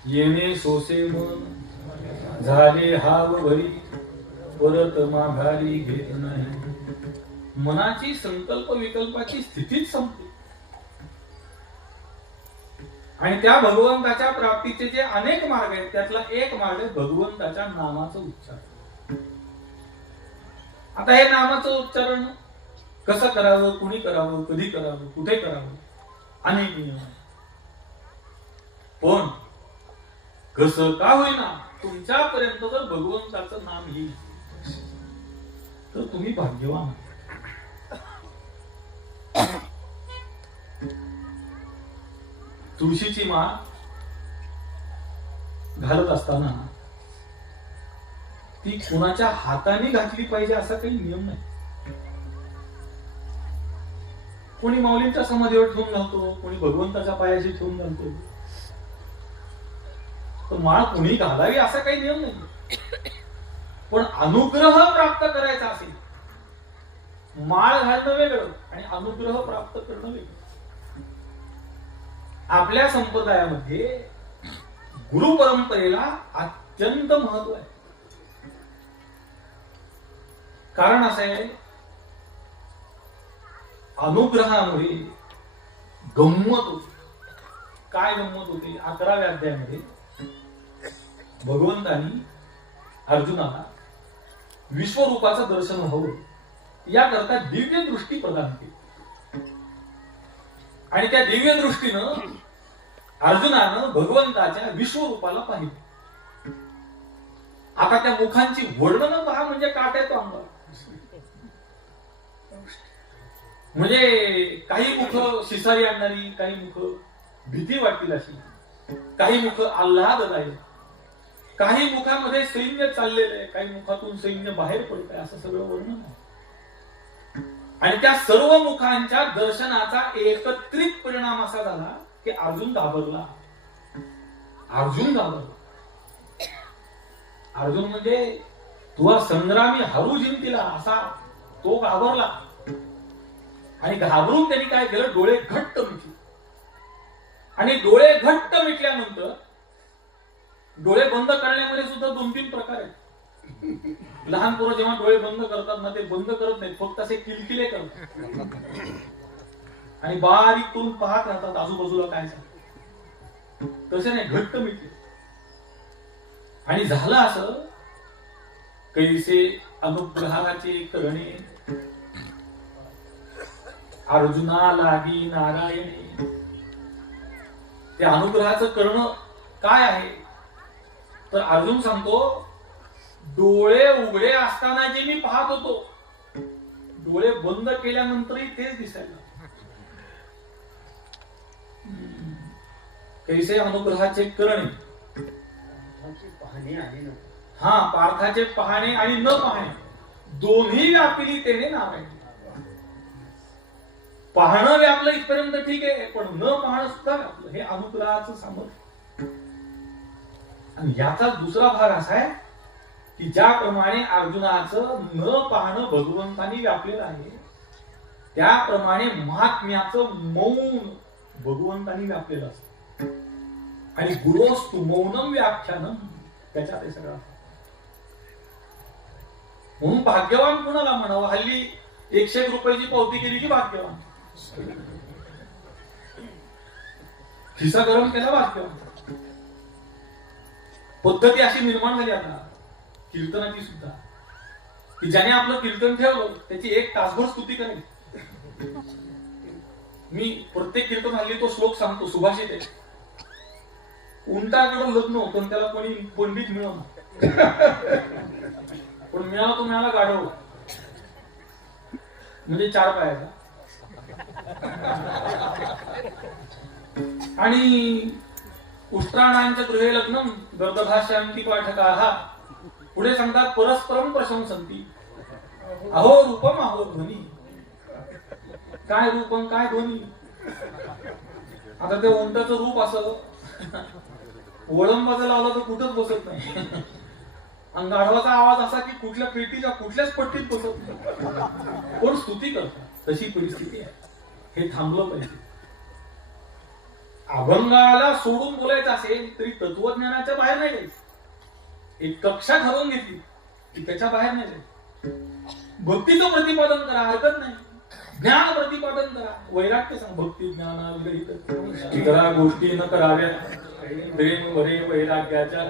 येणे सोसे मन झाले हाव भरी, परत माघारी घेत नाही. मनाची संकल्प विकल्पाची स्थितीच संपली. आणि त्या भगवंताच्या प्राप्तीचे जे अनेक मार्ग आहेत, त्यातला एक मार्ग आहे भगवंताच्या नामाचं उच्चारण. आता हे नामाचं उच्चारण कसं करावं, कुणी करावं, कधी करावं, कुठे करावं, अनेक नियम. पण कसं का होईना तुमच्यापर्यंत जर भगवंताचं नाम येईल तर तुम्ही भाग्यवान. तुळशीची माळ घालत असताना ती कुणाच्या हाताने घातली पाहिजे असा काही नियम नाही. कोणी माऊलींच्या समाधीवर ठेवून घालतो, कोणी भगवंताच्या पायाशी ठेवून घालतो. तर माळ कुणी घालावी असा काही नियम नाही. पण अनुग्रह प्राप्त करायचा असेल माळ घालणं वेगळं आणि अनुग्रह प्राप्त करणं वेगळं. आपल्या संप्रदायामध्ये गुरु परंपरेला अत्यंत महत्व आहे. कारण असं आहे, अनुग्रहामुळे गंमत होते. काय गंमत होते? 11व्या अध्यायामध्ये भगवंतांनी अर्जुनाला विश्वरूपाचं दर्शन व्हावं याकरता दिव्य दृष्टी प्रदान केली. आणि त्या दिव्य दृष्टीनं अर्जुनानं भगवंताच्या विश्वरूपाला पाहिलं. आता त्या मुखांची वर्णनं पहा, म्हणजे काट येतो अंगावर. म्हणजे काही मुख शिसारी आणणारी, काही मुख भीती वाटतील अशी, काही मुख आल्हाददायक, काही मुखामध्ये सैन्य चाललेलं आहे, काही मुखातून सैन्य बाहेर पडत आहे, असं सगळं वर्णन आहे. आणि त्या सर्व मुखांच्या दर्शनाचा एकत्रित परिणाम असा झाला की अर्जुन घाबरला. अर्जुन म्हणजे तुला संग्रामी हरू जिंकला असा तो घाबरला. आणि घाबरून त्यांनी काय केलं? डोळे घट्ट मिटले. आणि डोळे घट्ट मिटल्यानंतर डोळे बंद करण्यामध्ये सुद्धा 2-3 प्रकार आहेत. लहान पोरं जेव्हा डोळे बंद करतात ना, ते बंद करत नाहीत, फक्त असे किलकिले करतात आणि बारीक करून पाहत राहतात आजूबाजूला काय चालतं. तसे नाही, घट्ट मिटले. आणि झालं असं, कैसे अनुग्रहाचे करणे अर्जुना लागी नारायणे. ते अनुग्रहाचं करणं काय आहे तर अर्जुन सांगतो, डोळे उघडे असताना जे मी पाहत होतो, डोळे बंद केल्यानंतरही तेच दिसायला. कैसे अनुग्रहाचे करणे, हा, पार्थाचे पाहणे आणि न पाहणे दोन्ही व्यापिली तेने नारायण. पाहणं व्यापलं इथपर्यंत ठीक आहे, पण न पाहणं सुद्धा व्यापलं. हे अनुग्रहाचं सामर्थ्य. आणि याचा दुसरा भाग असा आहे की ज्याप्रमाणे अर्जुनाचं न पाहणं भगवंतानी व्यापलेलं आहे, त्याप्रमाणे महात्म्याचं मौन भगवंतानी व्यापलेलं असतं. आणि गुरोस्तु मौनम व्याख्यानम, त्याच्यात हे सगळं. म्हणून भाग्यवान कोणाला म्हणावं? हल्ली 101 रुपयाची पावती केली की भाग्यवान, खिसा गरम केला भाग्यवान. पद्धती अशी निर्माण झाली आता कीर्तनाची सुद्धा, की ज्याने आपलं कीर्तन ठेवलं त्याची 1 तासभर स्तुती करायची. मी प्रत्येक कीर्तन हल्ली तो श्लोक सांगतो, सुभाषित आहे. उंटाकडं लग्न होतं आणि त्याला कोणी पंडित मिळवणार, पण मिळाला तो मिळाला गाढव, म्हणजे 4 पायाचा. आणि उष्ट्राणांच्या गृहे लग्नम गर्दभाशांती पाठका. पुढे सांगतात परस्परम प्रशंसंती. अहो रूपम अहो ध्वनी. काय रूपम काय ध्वनी. आता ते उंटाचं रूप असं वळंबाचं लावलं तर कुठंच बसत नाही, आणि गाढवाचा आवाज असा की कुठल्या पेटीच्या कुठल्याच पट्टीत बसत नाही. कोण स्तुती करतात, तशी परिस्थिती आहे. हे थांबलं पाहिजे. अभंगाला सोडून बोलायचं असेल तरी तत्वज्ञानाच्या बाहेर नाही जायचं. एक कक्षा ठरवून घेतली की त्याच्या बाहेर नाही जायचं. भक्तीचं प्रतिपादन करा, हरकत नाही. ज्ञान प्रतिपादन करा, वैराग्य सांग. भक्ती ज्ञान विरहित इतरा गोष्टी न कराव्या, प्रेम वरे वैराग्याच्या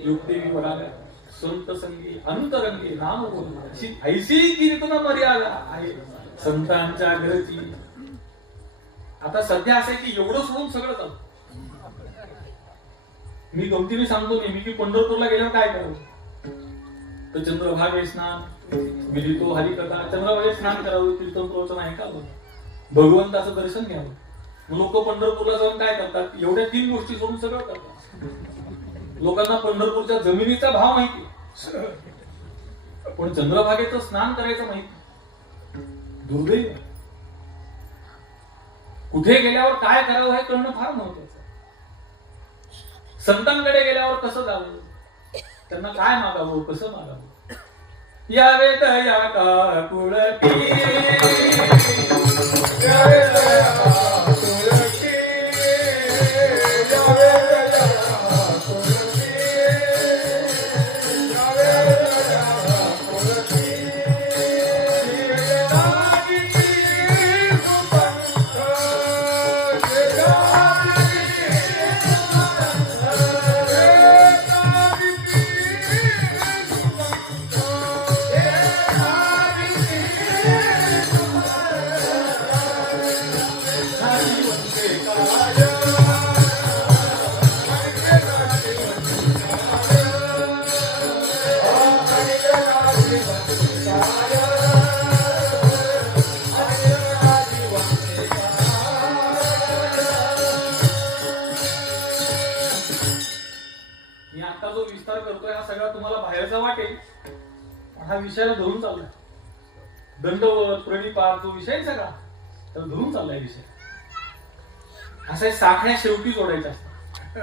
युक्ती वराव्या, संत संगी अंतरंगी नाम बोल. ऐशी कीर्तन मर्यादा आहे संतांच्या घरची. आता सध्या असं आहे की एवढं सोडून सगळं चालतं. मी गमतीने सांगतो नेहमी की पंढरपूरला गेल्यावर काय करावं तर चंद्रभागे स्नान, विधितो हरिकथा, चंद्रभागे स्नान करावं, कीर्तन प्रवचन ऐकावं, भगवंताचं दर्शन घ्यावं. लोक पंढरपूरला जाऊन काय करतात? एवढ्या 3 गोष्टी सोडून सगळं करतात. लोकांना पंढरपूरच्या जमिनीचा भाव माहिती, पण चंद्रभागेचं स्नान करायचं माहिती. दुर्दैव. कुठे गेल्यावर काय करावं हे कळणं फार महत्वाचं. संतांकडे गेल्यावर कसं जावं, त्यांना काय मागावं, कसं मागावं, यावे दया काकुळती यावे दया तुलसी यावे दया तुलसी यावे दया तुलसी वेदांती सुपंथ वेदांती मी आता जो विस्तार करतोय हा सगळा तुम्हाला बाहेरचा वाटेल, पण हा विषयाला धरून चाललाय. दंडवत प्रणिपात जो विषय आहे सगळा तर धरून चाललाय विषय. असा साखळ्या शेवटी जोडायच्या असतात.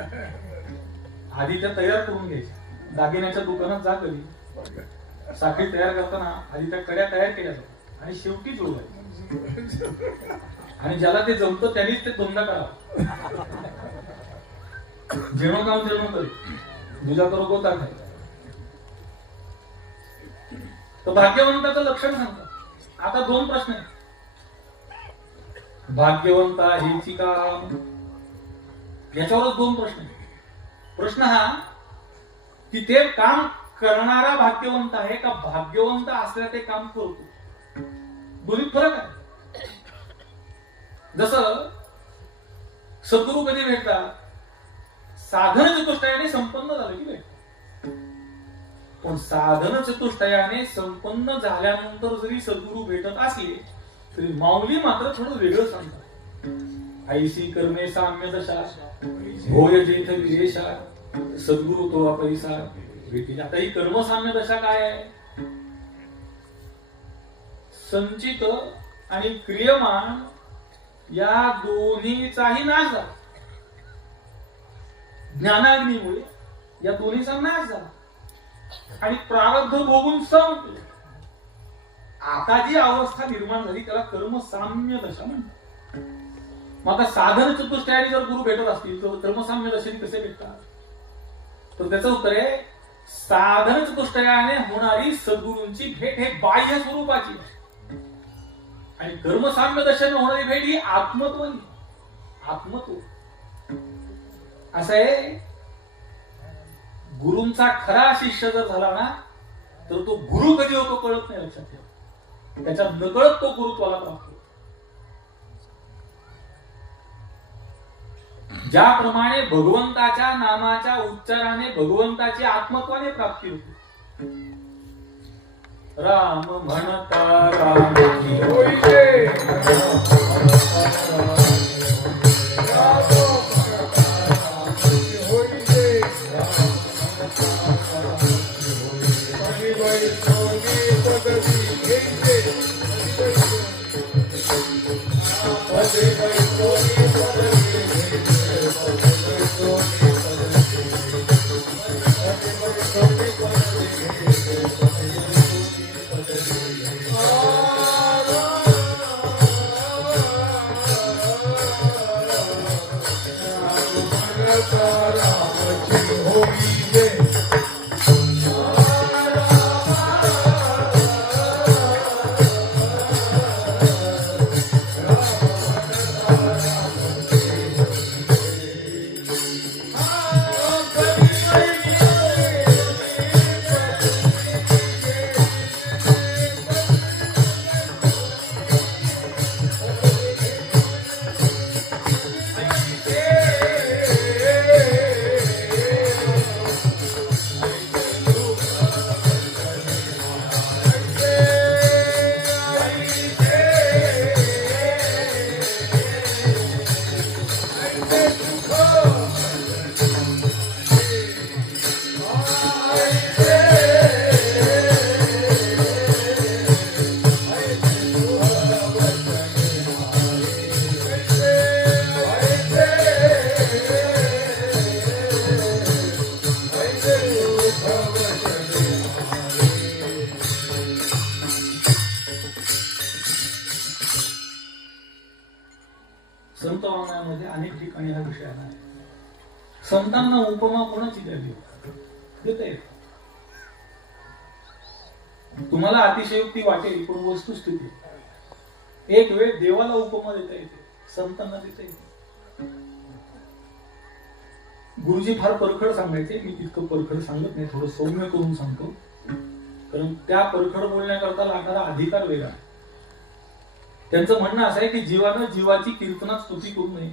आधी त्या तयार करून घ्यायच्या. दागिन्याच्या दुकानात जा कधी साखळी तयार करताना आधी त्या कड्या तयार केल्या जातात आणि शेवटी जोडायच्या. आणि ज्याला ते जमतं त्यांनीच ते दोनदा करावं. जेव्हा काम तेव्हा करेल तुझ्या करो गोता खाय. तर भाग्यवंताचं लक्षण सांगतात. आता दोन प्रश्न आहेत. भाग्यवंता हेची का, याच्यावरच दोन प्रश्न आहेत. प्रश्न हा की ते काम करणारा भाग्यवंत आहे का भाग्यवंत असल्या ते काम करतो. दोन्हीत फरक आहे. जसं सद्गुरू कधी भेटतात, साधन चतुष्टयाने संपन्न झालं की भेटतात. पण साधन चतुष्टयाने संपन्न झाल्यानंतर जरी सद्गुरू भेटत असले तरी माऊली मात्र थोडं वेगळं सांगतात. आईसी करणे साम्य दशा होय जेथ विरेशा सद्गुरू तो पैसा भेटी. आता ही कर्मसाम्य दशा काय आहे? संचित आणि क्रियमान या दोन्हीचाही नाश झाला. ज्ञानाग्नीमुळे या दोन्हीचा नाश झाला आणि प्रारब्ध भोगून संपले. आता जी अवस्था निर्माण झाली त्याला कर्मसाम्य दशा म्हणतात. मग आता साधन चतुष्टयाने जर गुरु भेटत असतील तर कर्मसाम्य दशेने कसे भेटतात? तर त्याचं उत्तर आहे साधन चतुष्टयाने होणारी सद्गुरूंची भेट हे बाह्य स्वरूपाची आणि कर्मसाम्य दशेने होणारी भेट ही आत्मत्वनी. आत्मत्व असं आहे. गुरूंचा खरा शिष्य जर झाला ना तर तो गुरु कधी होतो कळत नाही. लक्षात ठेवा. त्याच्या नकळत तो गुरुत्वाला प्राप्त होतो. ज्याप्रमाणे भगवंताच्या नामाच्या उच्चाराने भगवंताची आत्मत्वाने प्राप्ती होते. राम म्हणता रामाची होईले संतांना उपमा कोणाची द्यावी देता येते. तुम्हाला अतिशयोक्ती वाटेल पण वस्तुस्थिती एक वेळ देवाला उपमा देता येते, संतांना देता येते. गुरुजी फार परखड सांगायचे, मी तितकं परखड सांगत नाही, थोडं सौम्य करून सांगतो, कारण त्या परखड बोलण्याकरता लागणारा अधिकार वेगळा. त्यांचं म्हणणं असं आहे की जीवानं जीवाची कीर्तनात स्तुती करू नये.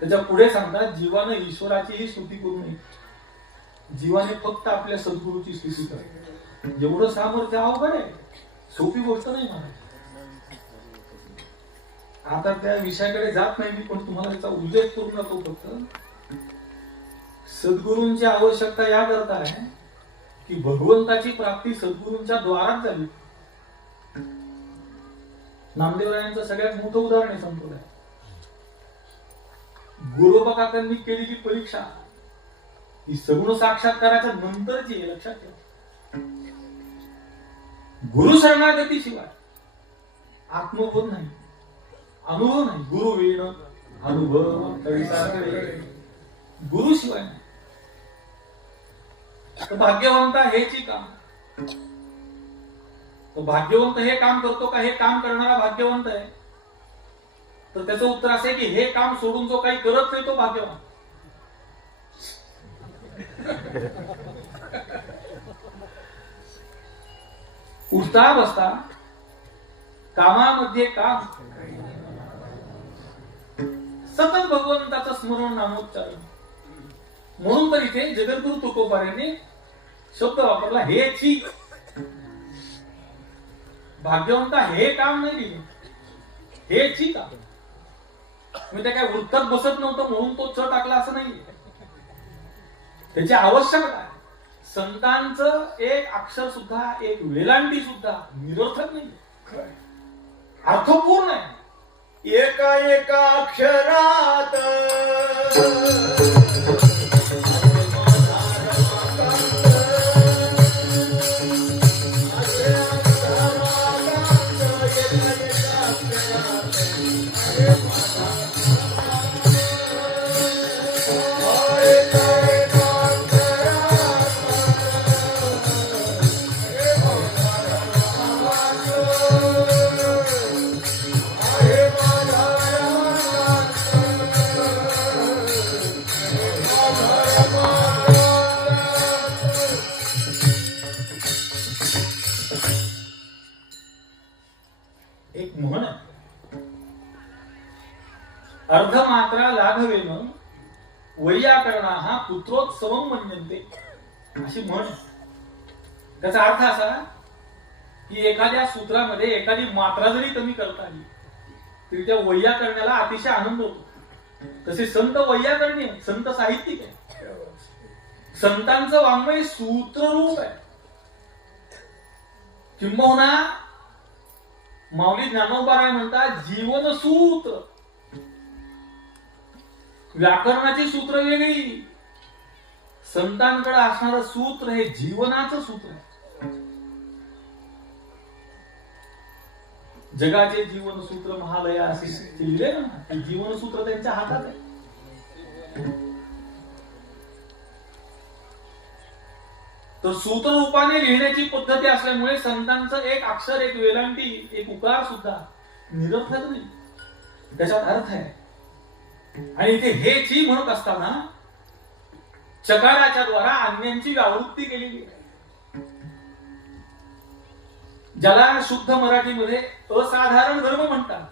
त्याच्या पुढे सांगतात जीवानं ईश्वराचीही स्तुती करू नये, जीवाने फक्त आपल्या सद्गुरूची स्तुती करावी. एवढं सामर्थ्य अवघड आहे, सोपी गोष्ट नाही मला. आता त्या विषयाकडे जात नाही मी, पण तुम्हाला त्याचा उल्लेख करून जातो. फक्त सद्गुरूंची आवश्यकता या करता आहे की भगवंताची प्राप्ती सद्गुरूंच्या द्वारात झाली. नामदेवरायांचं सगळ्यात मोठं उदाहरण आहे संप्रदाय. गुरुबाकाकांनी केलेली परीक्षा ही सगुण साक्षात्काराच्या नंतरची आहे, लक्षात ठेवा. गुरु शरणागती शिवाय आत्मबोध नाही, अनुभव नाही. गुरु विण अनुभव गुरु शिवाय नाही. तर भाग्यवंत हेच काम. तो भाग्यवंत हे काम करतो का, हे काम करणारा भाग्यवंत आहे? तर त्याचं उत्तर असं आहे की हे काम सोडून जो काही करत नाही तो भाग्यवान. उठता बसता कामामध्ये काम, सतत भगवंताचं स्मरण नामोच्चारण. म्हणून तर इथे जगद्गुरु तुकोबारायांनी शब्द वापरला हेची. भाग्यवंत हे काम नाही दिलं, हेची काम. मी त्या काय वृत्तात बसत नव्हतं म्हणून तो च टाकला असं नाही. त्याची आवश्यकता आहे. संतांचं एक अक्षर सुद्धा, एक वेलांटी सुद्धा निरर्थक नाही, अर्थपूर्ण आहे. एका एका अक्षरात एक म्हण आहे, अर्धमात्रा लाघवेन वैयाकरणा हा पुत्रोत्सवम मन्यन्ते, अशी म्हण. त्याचा अर्थ असा की एखाद्या सूत्रामध्ये एखादी मात्रा जरी कमी करता आली तरी त्या वैयाकरण्याला अतिशय आनंद होतो. तसे संत वैयाकरणी आहे, संत साहित्यिक आहे. संतांचं वाङ्मय सूत्ररूप आहे. किंबहुना माऊली ज्ञानोबाराय म्हणतात जीवनसूत्र. व्याकरणाची सूत्र वेगळी, संतांकडे असणारं सूत्र हे जीवनाचं सूत्र आहे. जगाचे जीवनसूत्र महालया असे लिहिले ना, ते जीवनसूत्र त्यांच्या हातात आहे. तर सूत्ररूपाने लिहिण्याची पद्धती असल्यामुळे संतांचं एक अक्षर, एक वेलांटी, एक उकार सुद्धा निरर्थक नाही, त्याच्यात अर्थ आहे. आणि इथे हेची म्हणत असताना चकाराच्या द्वारा अन्यांची व्यावृत्ती केलेली आहे. ज्याला शुद्ध मराठीमध्ये असाधारण धर्म म्हणतात,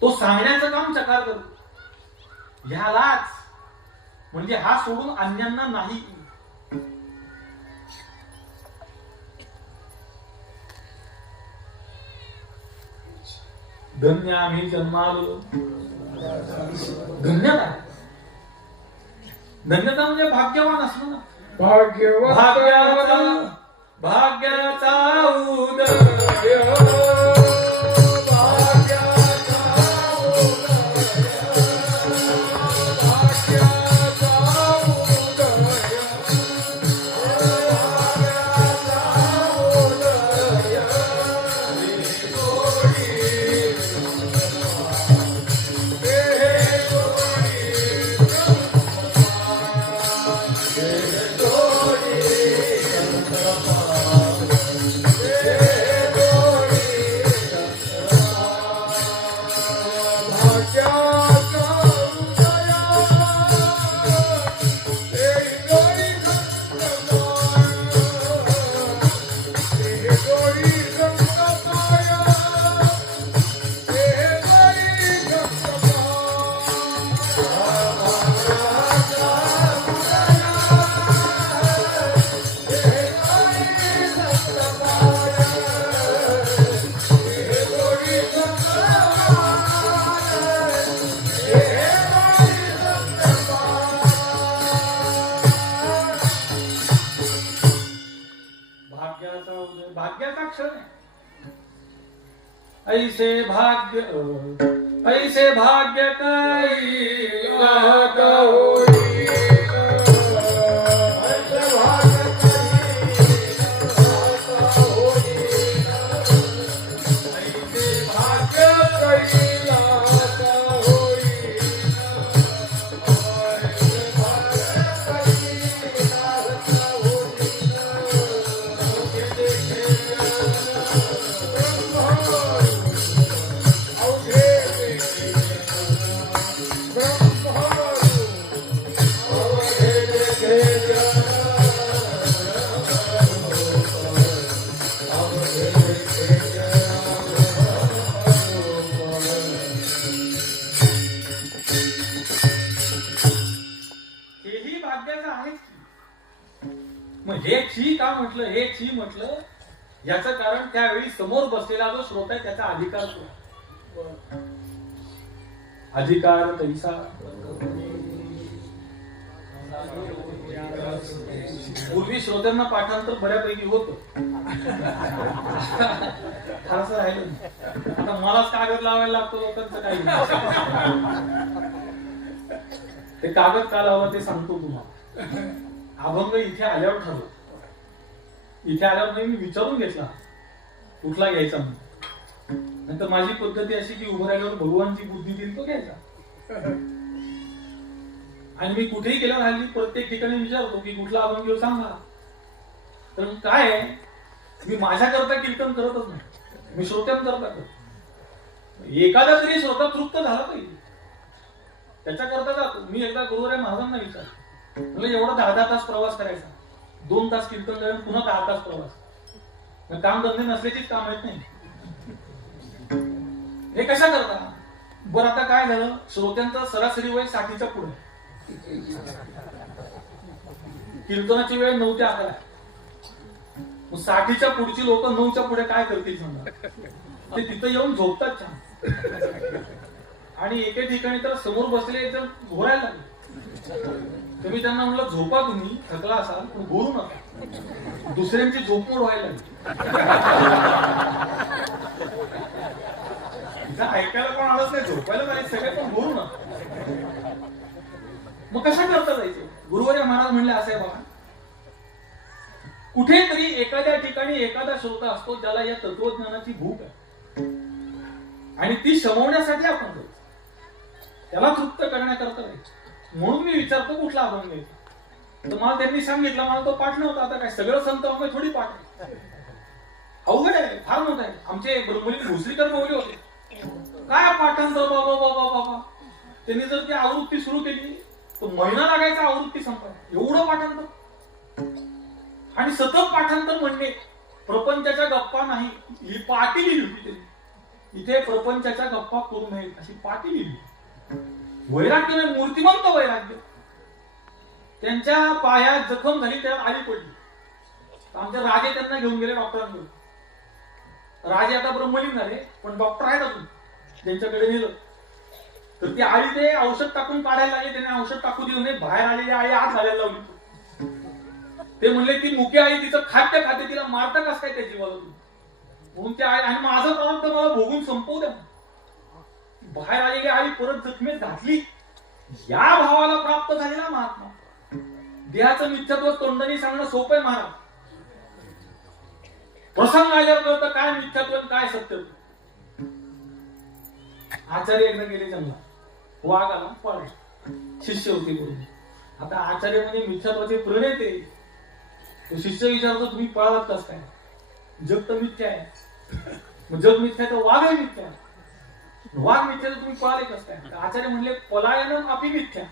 तो सांगण्याचं काम चकार करतो. ह्यालाच म्हणजे हा सोडून अन्यांना नाही. धन्य आम्ही जन्मालो. धन्यता, धन्यता म्हणजे भाग्यवान असणं ना. भाग्याचा भाग्याचा उदय क्षण आहे. ऐसे भाग्य काही गात होई हेही भाग्याचं आहेच की. मग हे छी का म्हटलं, हे छी म्हटलं याचं कारण त्यावेळी समोर बसलेला जो श्रोता आहे त्याचा अधिकार तो. अधिकार कैसा पूर्वी श्रोत्यांना पाठांतर बऱ्यापैकी होत, फारसं राहिलं नाही. आता मलाच कागद लावायला लागतो, लोकांचं काही नाही. ते कागद का लावला ते सांगतो तुम्हाला. अभंग इथे आल्यावर ठरवलं. इथे आल्यावर नाही मी विचारून घेतला कुठला घ्यायचा म्हणून. नंतर माझी पद्धती अशी की उभं राहिल्यावर भगवानची बुद्धी देईल तो घ्यायचा. आणि मी कुठेही गेल्यावर हल्ली प्रत्येक ठिकाणी विचारतो की कुठला अभंग घेऊ सांगा. तर काय आहे, मी माझ्याकरता कीर्तन करतच नाही, मी श्रोत्यांकरता करतो. एखादा तरी श्रोता तृप्त झाला पाहिजे त्याच्याकरता जातो. मी एकदा गुरुवारी महाराजांना विचारलं, म्हणजे एवढा 10-10 तास प्रवास करायचा, 2 तास कीर्तन करून पुन्हा 10 तास प्रवास. काम धंदे नसल्याचीच काम येत नाही, हे कशा करता. बरं आता काय झालं, श्रोत्यांचं सरासरी वय 60च्या पुढे, कीर्तनाची वेळ 9 ते 11. मग 60च्या पुढची लोक 9च्या पुढे काय करतील समजा, ते तिथं येऊन झोपतात छान. आणि एके ठिकाणी तर समोर बसले एकदम घोरायला लागले. तुम्ही त्यांना म्हटलं झोपा, तुम्ही थकला असाल पण घोरू नका, दुसऱ्यांची झोपमोड व्हायला लागली. ऐकायला कोण आलंच नाही, झोपायला नाही, सगळे पण घोरू नका. मग कशा करता जायचे. गुरुवारी महाराज म्हणले असे बघा, कुठेतरी एखाद्या ठिकाणी एखादा श्रोता असतो ज्याला या तत्वज्ञानाची भूक आहे आणि ती शमवण्यासाठी आपण जाऊ, त्याला तृप्त करण्याकरता जायचं. म्हणून मी विचारतो कुठला अभंग घ्यायचा. तर मला त्यांनी सांगितलं, मला तो पाठ नव्हता. आता काय सगळं संत अभंग थोडी पाठ आहे, अवघड आहे, फार मोठं आहे. आमचे ब्रह्मलीन भोसरीकर माऊली होते, काय पाठांतर बाबा बाबा बाबा. त्यांनी जर ती आवृत्ती सुरू केली तर महिना लागायचा आवृत्ती संपायला, एवढं पाठांतर. आणि सतत पाठांतर म्हणणे, प्रपंचाच्या गप्पा नाही, ही पाटी लिहिली होती त्यांनी. इथे प्रपंचाच्या गप्पा करू नयेत अशी पाटी लिहिली. वैराग्य म्हणजे मूर्तिमंत वैराग्य. त्यांच्या पायात जखम झाली, त्यात आली पडली. आमचे राजे त्यांना घेऊन गेले डॉक्टरांकडे. राजे आता ब्रह्मलीन झाले पण डॉक्टर आहेत अजून, त्यांच्याकडे नेलं तर ती आळी ते औषध टाकून काढायला लागले. त्याने औषध टाकू दिलं नाही, बाहेर आलेली आळी आत घालायला लावली. ते म्हणले ती मुकी आळी तिचं खाद्य खाते, तिला मारता कस काय त्या जीवाला म्हणून त्या आळी. आणि माझं प्रारब्ध मला भोगून संपवू द्या. बाहेर आलेली आळी परत जखमेत घातली. या भावाला प्राप्त झालेला महात्मा. देहाचं मिथ्यात्व तोंडाने सांगणं सोपं आहे महाराज, प्रसंग आल्यावर कळतं काय मिथ्यात्व काय सत्य. आचार्य एकदा गेले जंगलात, वाघ आला पळ, शिष्य होते करून. आता आचार्य म्हणजे मिथ्यात्वाचे प्रणेते. तो शिष्य विचारतो तुम्ही पळालात कस काय, जग तर मिथ्या आहे. मग जग मिथ्या तर वाघ आहे मिथ्या, वाघ मिथ्या तर तुम्ही पळाले कस काय. आचार्य म्हणले पलायन आपली मिथ्या.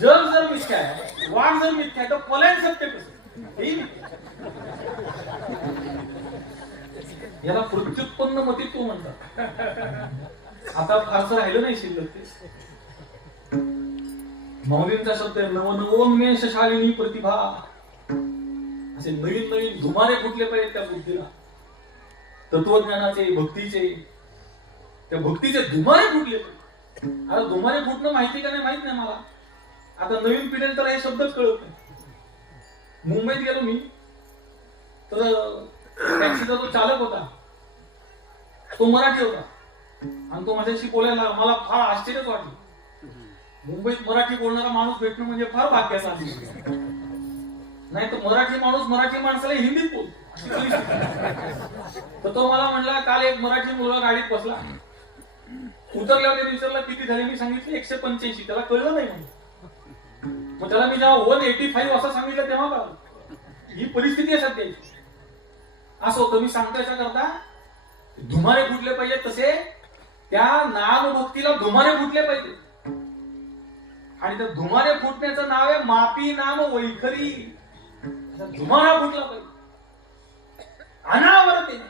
जग जर मिथ्या आहे, वाघ जर मिथ्या आहे, तर पलायन सत्य कसं. हेही मिथ्या. याला प्रत्युत्पन्न मतित्व म्हणतात. आता फारसं राहिलं नाही शिल्लक ते. माऊलींचा शब्द आहे, नवनवोन्मेषशालिनी प्रतिभा. असे नवीन नवीन धुमारे फुटले पाहिजे त्या बुद्धीला, तत्वज्ञानाचे, भक्तीचे. त्या भक्तीचे धुमारे फुटले पाहिजे. आता धुमारे फुटणं माहिती का नाही माहित नाही मला. आता नवीन पिढीला तर हे शब्दच कळत नाही. मुंबईत गेलो मी, तर टॅक्सीचा जो चालक होता तो मराठी होता आणि तो माझ्याशी बोलायला लागला. मला फार आश्चर्यच वाटलं. मुंबईत मराठी बोलणारा माणूस भेटणं म्हणजे फार भाग्याचं आहे. नाही तर मराठी माणूस मराठी माणसाला हिंदीत बोलतो अशी परिस्थिती. तर तो मला म्हणला, काल एक मराठी मुलगा गाडीत बसला, उतरल्यावर त्याने विचारला किती झाले, मी सांगितलं 185. त्याला कळलं नाही म्हणून. मग त्याला मी जेव्हा 185 असं सांगितलं तेव्हा कळलं ही परिस्थिती आहे सध्याची. असं होतं. मी सांगतायच्या करता धुमारे फुटले पाहिजे, तसे त्या नामभक्तीला धुमारे फुटले पाहिजे. आणि त्या धुमारे फुटण्याचं नाव आहे मापी नाम वैखरी. धुमारा फुटला पाहिजे अनावरते.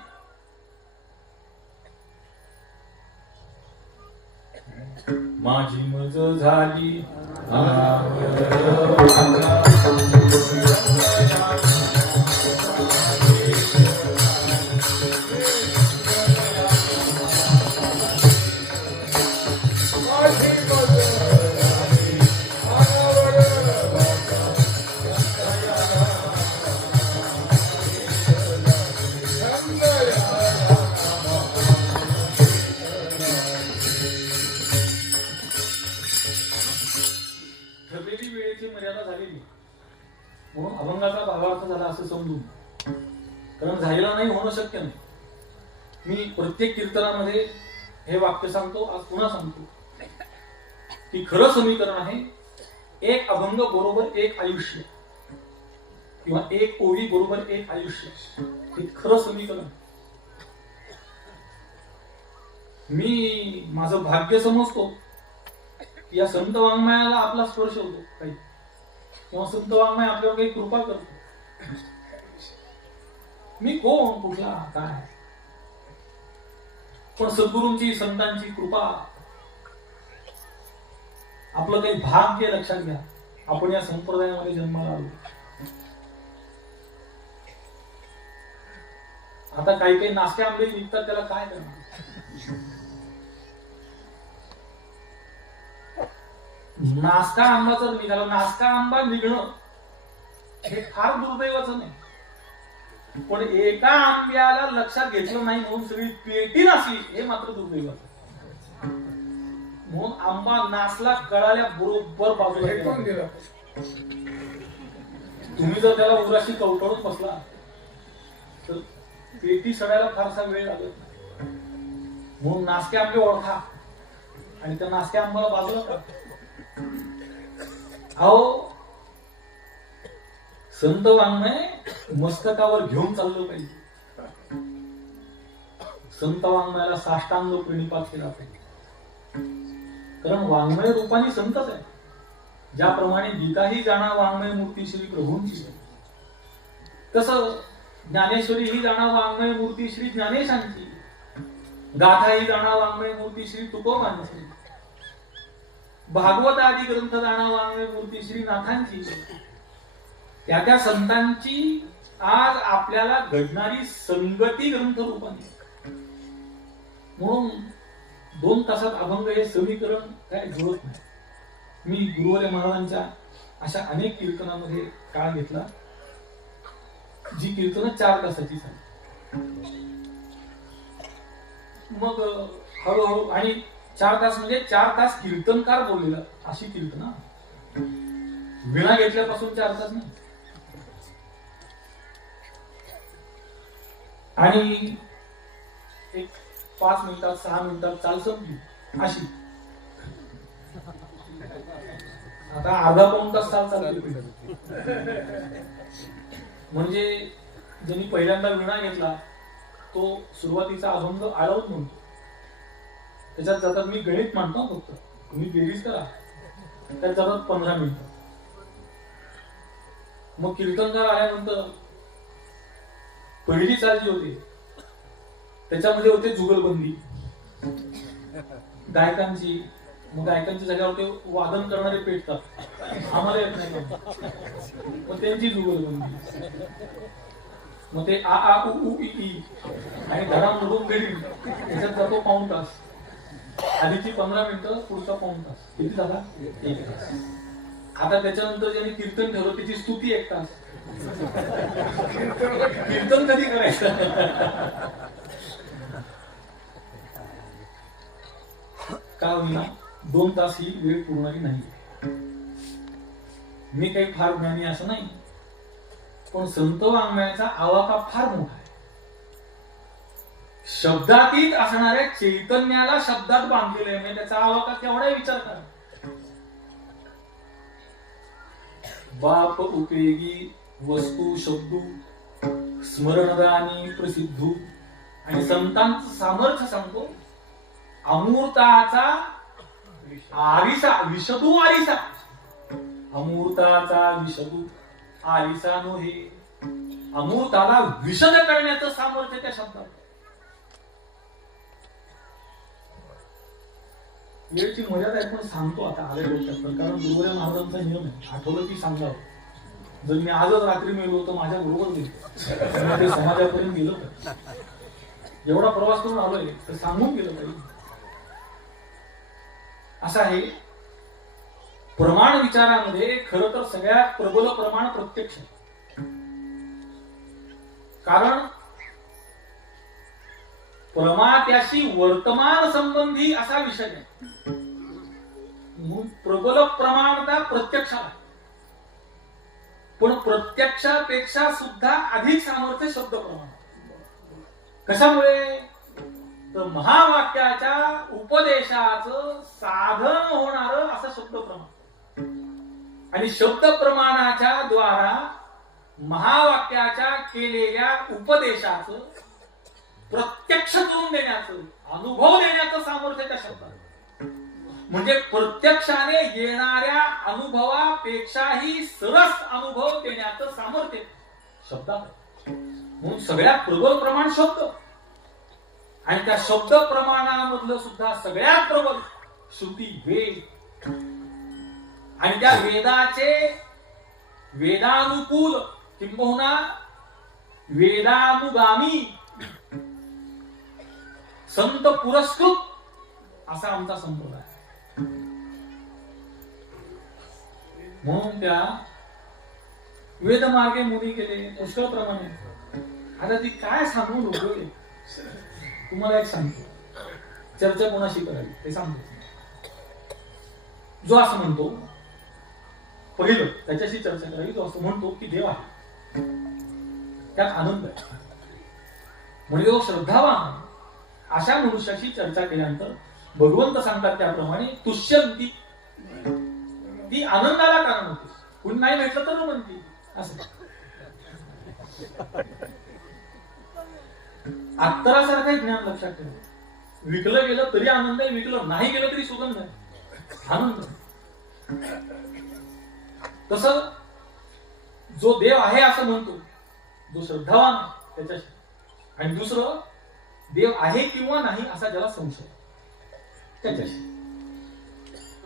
माझी मज झाली ठरलेली वेळेची मर्यादा झालेली म्हणून अभंगाचा भावार्थ झाला असं समजून, कारण झालेला नाही होणं शक्य नाही. मी प्रत्येक कीर्तनामध्ये हे वाक्य सांगतो, आज पुन्हा सांगतो की खरं समीकरण आहे एक अभंग बरोबर एक आयुष्य, किंवा एक ओवी बरोबर एक आयुष्य. हे खरं समीकरण. मी माझं भाग्य समजतो या संत वाङ्मयाला आपला स्पर्श होतो काही, किंवा संत वाङ्मय आपल्यावर काही कृपा करतो. मी कोण, कुठला, काय, पण सद्गुरूंची संतांची कृपा, आपलं काही भाग्य लक्षात घ्या. आपण या संप्रदायामध्ये जन्माला आलो. आता काही काही नाश्ते आंबे निघतात, त्याला काय करणार. नाश्ता आंबा जर निघाला, नाश्ता आंबा निघणं हे फार दुर्दैवाचं नाही, पण एका आंब्याला लक्षात घेतलं नाही म्हणून सगळी पेटी नासली हे मात्र दुर्दैवाचं. म्हणून आंबा नासला कळाल्या बरोबर बाजूला गेला. तुम्ही जर त्याला उराशी कवटळून बसला तर पेटी सडायला फारसा वेळ लागत. म्हणून नाश्ते आंबे ओळखा आणि त्या नाश्ते आंब्याला बाजूला करा. अहो, संत वाङ्मय मस्तकावर घेऊन चाललं पाहिजे. संत वाङ्मयाला साष्टांग प्रणिपात केला पाहिजे, कारण वाङ्मय रूपाने संतच आहे. ज्याप्रमाणे गीता ही जाणा वाङ्मय मूर्ती श्री प्रभूंची, तसं ज्ञानेश्वरी ही जाणा वाङ्मय मूर्ती श्री ज्ञानेशांची, गाथा ही जाणा वाङ्मय मूर्ती श्री तुकोबांची, भागवत आदी ग्रंथ जाणा वाङ्मय मूर्ती श्री नाथांची. त्या संतांची आज आपल्याला घडणारी संगती ग्रंथ रूपाने. म्हणून 2 तासात अभंग हे समीकरण काय जुळत नाही. मी गुरुवर्य महाराजांच्या अशा अनेक कीर्तनामध्ये काळ घेतला, जी कीर्तन 4 तासाची झाली. मग हळूहळू, आणि 4 तास म्हणजे 4 तास कीर्तनकार बोललेला अशी कीर्तना. विणा घेतल्यापासून 4 तास नाही. आणि एक 5 मिनिटात 6 मिनिटात चाल संपली अशी. आता अर्धा पाऊण तास चाल चालली. म्हणजे ज्यांनी पहिल्यांदा विणा घेतला तो सुरुवातीचा अभंग आळवून म्हणतो. त्याच्यात जातात, मी गणित मांडतो फक्त, तुम्ही बेरीज करा, त्यात जातात 15 मिनिटं. मग कीर्तनकार आल्यानंतर पहिली चाल जी होती त्याच्यामध्ये होते जुगलबंदी गायकांची. मग गायकांच्या जागेवर ते वादन करणारे पेटतात, आम्हाला येत नाही, मग त्यांची जुगलबंदी. मग ते आ आ उ उ इ ई आणि धडाम धडून बेरी, त्याच्यात जातो पाऊण तास. आधीची 15 मिनिटं, पुढचा पाऊण तास. किती झाला? 1 तास. आता त्याच्यानंतर ज्यांनी कीर्तन ठेवलं त्याची स्तुती 1 तास. कीर्तन कधी करायचं? का होईना 2 तास ही वेळ पूर्णही नाही. मी काही फार ज्ञानी असं नाही, पण संत वाङ्मयाचा आवाका फार मोठा आहे. शब्दातीत असणाऱ्या चैतन्याला शब्दात बांधलेलं आहे, म्हणजे त्याचा आवाका केवढा विचार करा. बाप उपयोगी वस्तू शब्दू स्मरणदानी प्रसिद्धू. आणि संतांचं सामर्थ्य सांगतो, अमूर्ताचा आरिसा विशदू आरिसा. अमूर्ताचा विशदू आरिसा नोहे. अमूर्ताला विशद करण्याचं सामर्थ्य त्या शब्दात. वेळची मर्यादा आहे, पण सांगतो आता आले डोक्यात, कारण गुरुवऱ्या महाराजांचा नियम आहे, आठवलं की सांगावं. जर मी आजच रात्री मेलो तर माझ्या बरोबर गेलो, ते समाजापर्यंत गेलो. एवढा प्रवास करून आलोय तर सांगून गेलं पाहिजे. असं आहे. प्रमाण विचारामध्ये खरं तर सगळ्यात प्रबल प्रमाण प्रत्यक्ष. कारण प्रमात्याशी वर्तमान संबंधी असा विषय आहे. म्हणून प्रबल प्रमाणता प्रत्यक्षाला, पण प्रत्यक्षापेक्षा सुद्धा अधिक सामर्थ्य शब्द प्रमाण. कशामुळे? तर महावाक्याच्या उपदेशाचं साधन होणार असं शब्द प्रमाण. आणि शब्द प्रमाणाच्या द्वारा महावाक्याच्या केलेल्या उपदेशाचं प्रत्यक्ष करून देण्याचं, अनुभव देण्याचं सामर्थ्य त्या शब्दात. म्हणजे प्रत्यक्षाने येणाऱ्या अनुभवापेक्षाही सरस अनुभव देण्याचं सामर्थ्य शब्दात. म्हणून सगळ्यात प्रबल प्रमाण शब्द. आणि त्या शब्द प्रमाणामधलं सुद्धा सगळ्यात प्रबल श्रुती, वेद. आणि त्या वेदाचे वेदानुकूल किंबहुना वेदानुगामी संत पुरस्कृत असा आमचा संप्रदाय. म्हणून त्या वेदमार्गे मुनी गेले पुष्कळ प्रमाणे. आता ती काय सांगून उपयोग आहे? तुम्हाला एक सांगतो, चर्चा कोणाशी करावी ते सांगतो. जो असं म्हणतो, पहिलं त्याच्याशी चर्चा करावी, जो असं म्हणतो की देव आहे, त्यात आनंद आहे, म्हणजे जो श्रद्धावान अशा मनुष्याशी चर्चा केल्यानंतर भगवंत सांगतात त्याप्रमाणे तुष्यंती, ती आनंदाला कारण होते. कुणी नाही भेटलं तर म्हणती असं. अत्तरासारखं ज्ञान लक्षात ठेवा. विकलं गेलं तरी आनंद आहे, विकलं नाही गेलं तरी सुगंध आहे, आनंद. तसं जो देव आहे असं म्हणतो, जो श्रद्धावान आहे त्याच्याशी. आणि दुसरं, देव आहे किंवा नाही असा ज्याला संशय त्याच्याशी.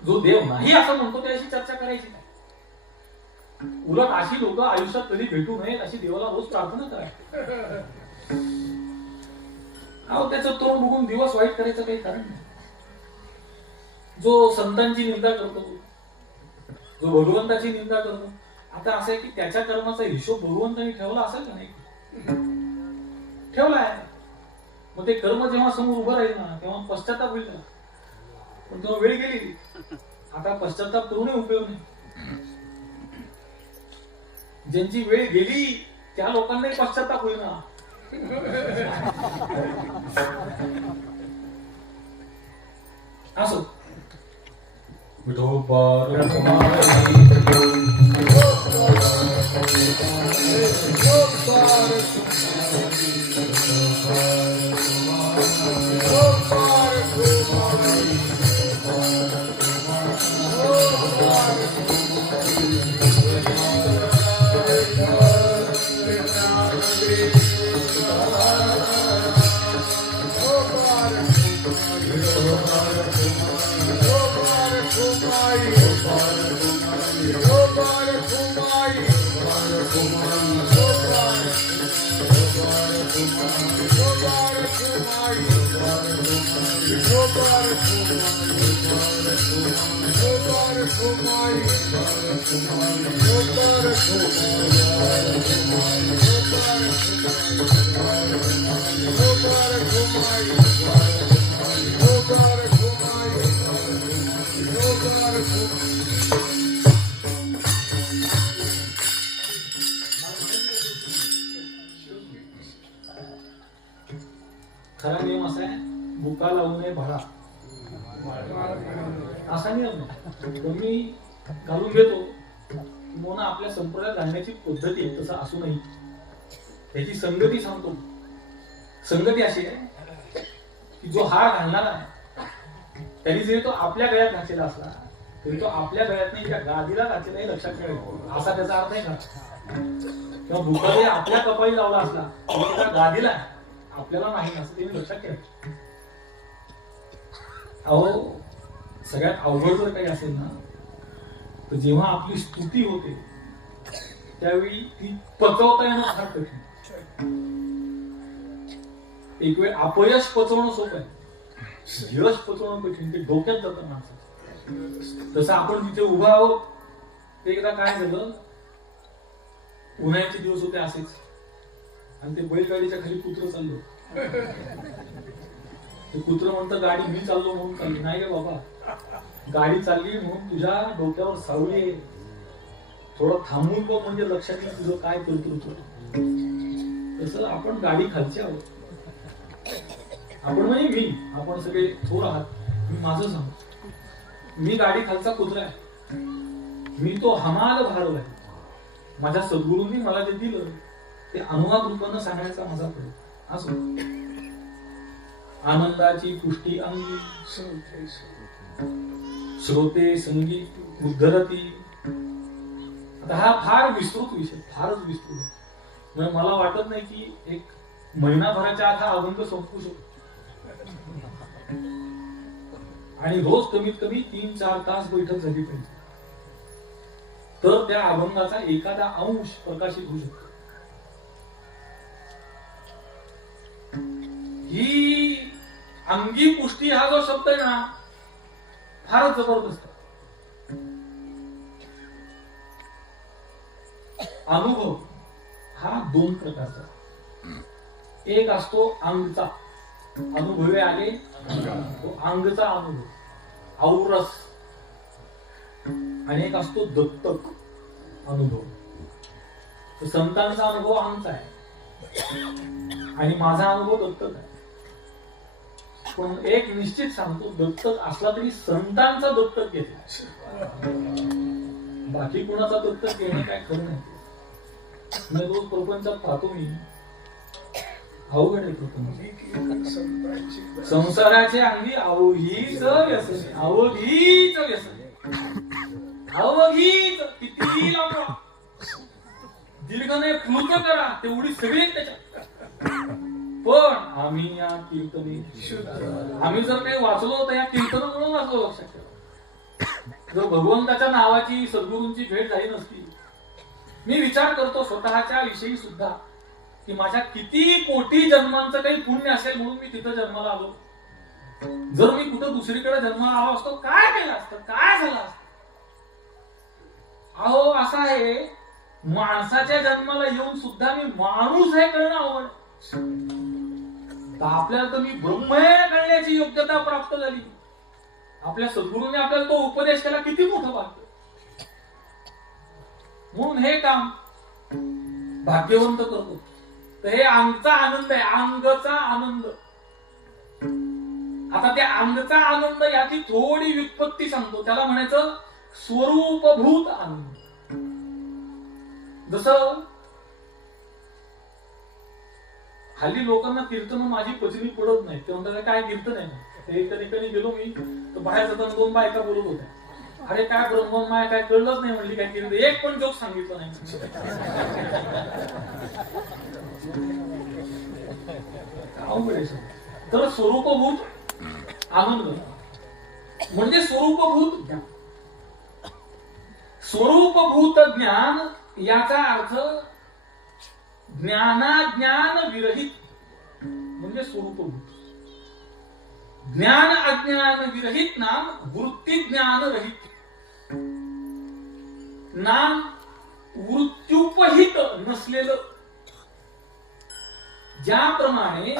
जो देव नाही असं म्हणतो त्याशी चर्चा करायची नाही. उलट अशी लोक आयुष्यात कधी भेटू नयेत अशी देवाला रोज प्रार्थना करा. अहो, त्याचं तोंड बघून दिवस वाईट करायचं काही कारण नाही. जो संतांची निंदा करतो, जो भगवंताची निंदा करतो, आता असं आहे की त्याच्या कर्माचा हिशोब भगवंतांनी ठेवला असेल का नाही? ठेवला आहे. मग ते कर्म जेव्हा समोर उभं राहील ना, तेव्हा पश्चाताप होईल ना. पण तेव्हा वेळ गेली, आता पश्चाताप करूनही उपयोग नाही. ज्यांची वेळ गेली त्या लोकांनाही पश्चाताप होईल ना. असो. Kumari, खरा नियम असा आहे, बुका लावू नये भाडा असा नियम नाही. तुम्ही घालून घेतो किंवा आपल्या संप्रदायात घालण्याची पद्धती आहे तसं असू नये. त्याची संगती सांगतो. संगती अशी आहे की जो हार घालणार आहे त्यांनी जरी तो आपल्या गळ्यात घातलेला असला तरी तो आपल्या गळ्यात नाही, त्या गादीला घातलेला हे लक्षात ठेवायचं. असा त्याचा अर्थ आहे का? किंवा बुका जरी आपल्या कपाळी लावला असला तरी त्या गादीला आपल्याला नाही असं त्यांनी लक्षात ठेवायचं. अहो सगळ्यात अवघड जर काही असेल ना तर जेव्हा आपली स्तुती होते त्यावेळी ती पचवता येणं फार कठीण. एक वेळ अपयश पचवणं सोपं आहे, यश पचवणं कठीण. ते डोक्यात जातं माणसं. तसं आपण जिथे उभा आहोत ते एकदा काय झालं, उन्हाळ्याचे दिवस होते असेच आणि ते बैलगाडीच्या खाली कुत्रं चाललो. ते कुत्रं म्हणतं गाडी मी चाललो म्हणून चालली. नाही रे बाबा, गाडी चालली म्हणून तुझ्या डोक्यावर सावली आहे, थोडं थांबून बघ म्हणजे लक्षात येईल तुझं काय कर्तृत्व. तसं आपण गाडी खालची आहोत. आपण म्हणजे मी, आपण सगळे थोर आहात. मी माझं सांगतो, मी गाडी खालचा कुत्रा आहे. मी तो हमाल भारव आहे. माझ्या सद्गुरूंनी मला जे दिलं ते अनुवाद रूपानं सांगण्याचा माझा प्रयत्न असो. आनंदाची पुष्टी अंगी श्रोते संगीत उद्धरती. आता हा फार विस्तृत विषय, फारच विस्तृत आहे. म्हणजे मला वाटत नाही की एक महिनाभराच्या आत हा अभंग संपू शकतो. आणि रोज कमीत कमी 3-4 तास बैठक झाली पाहिजे तर त्या अभंगाचा एखादा अंश प्रकाशित होऊ शकतो. ही अंगी पुष्टी हा जो शब्द आहे ना फारच जबरदस्त. अनुभव हा 2 प्रकारचा. एक असतो अंगचा, अनुभवे आले तो अंगचा अनुभव औरस. आणि एक असतो दत्तक अनुभव. तो संतांचा अनुभव अंगचा आहे आणि माझा अनुभव दत्तक आहे. पण एक निश्चित सांगतो, दत्तक असला तरी संतांचा दत्तक घेतला, बाकी कुणाचा दत्तक घेणं काय खरं नाही. रोज प्रपंचात पाहतो मी, अवघड आहे प्रपंच. संसाराचे अंगी अवघीच व्यसन, अवघीच व्यसन, अवघीच. किती लांबवा दीर्घने प्लुत करा तेवढी सगळी त्याच्यात. पण आम्ही या कीर्तने, आम्ही जर काही वाचलो तर या कीर्तनामुळे वाचलो. लक्षात ठेवा, जर भगवंताच्या नावाची सद्गुरूंची भेट झाली नसती. मी विचार करतो स्वतःच्या विषयी सुद्धा की माझ्या किती कोटी जन्मांचं काही पुण्य असेल म्हणून मी तिथं जन्माला आलो. जर मी कुठं दुसरीकडे जन्माला आलो असतो काय केलं असतं, काय झालं असतं. अहो असं आहे, माणसाच्या जन्माला येऊन सुद्धा मी माणूस आहे कळणं अवघड. आपल्याला तर मी ब्रह्म आहे कळण्याची योग्यता प्राप्त झाली. आपल्या सद्गुरूंनी आपल्याला तो उपदेश केला, किती मोठं भाग्य. म्हणून हे काम भाग्यवंत करतो. तर हे अंगचा आनंद आहे, अंगचा आनंद. आता त्या अंगचा आनंद याची थोडी व्युत्पत्ती सांगतो. त्याला म्हणायचं स्वरूपभूत आनंद. जसं हल्ली लोकांना कीर्तन माझी पचनी पडत नाही. ते म्हणतात काय कीर्तन आहे. एका ठिकाणी गेलो मी तर बाहेर जाताना 2 बायका बोलत होत्या. अरे काय ब्रह्ममाय काय कळलंच नाही म्हणली काय कीर्तन. एक पण जोक सांगितलं नाही. तर स्वरूपभूत आनंद म्हणजे स्वरूपभूत ज्ञान. स्वरूपभूत ज्ञान याचा अर्थ ज्ञानाज्ञान विरहित म्हणजे स्वरूपभूत. ज्ञान अज्ञान विरहित नाम वृत्ती ज्ञान रहित. नाम मृत्युपहित नसलेलं. ज्याप्रमाणे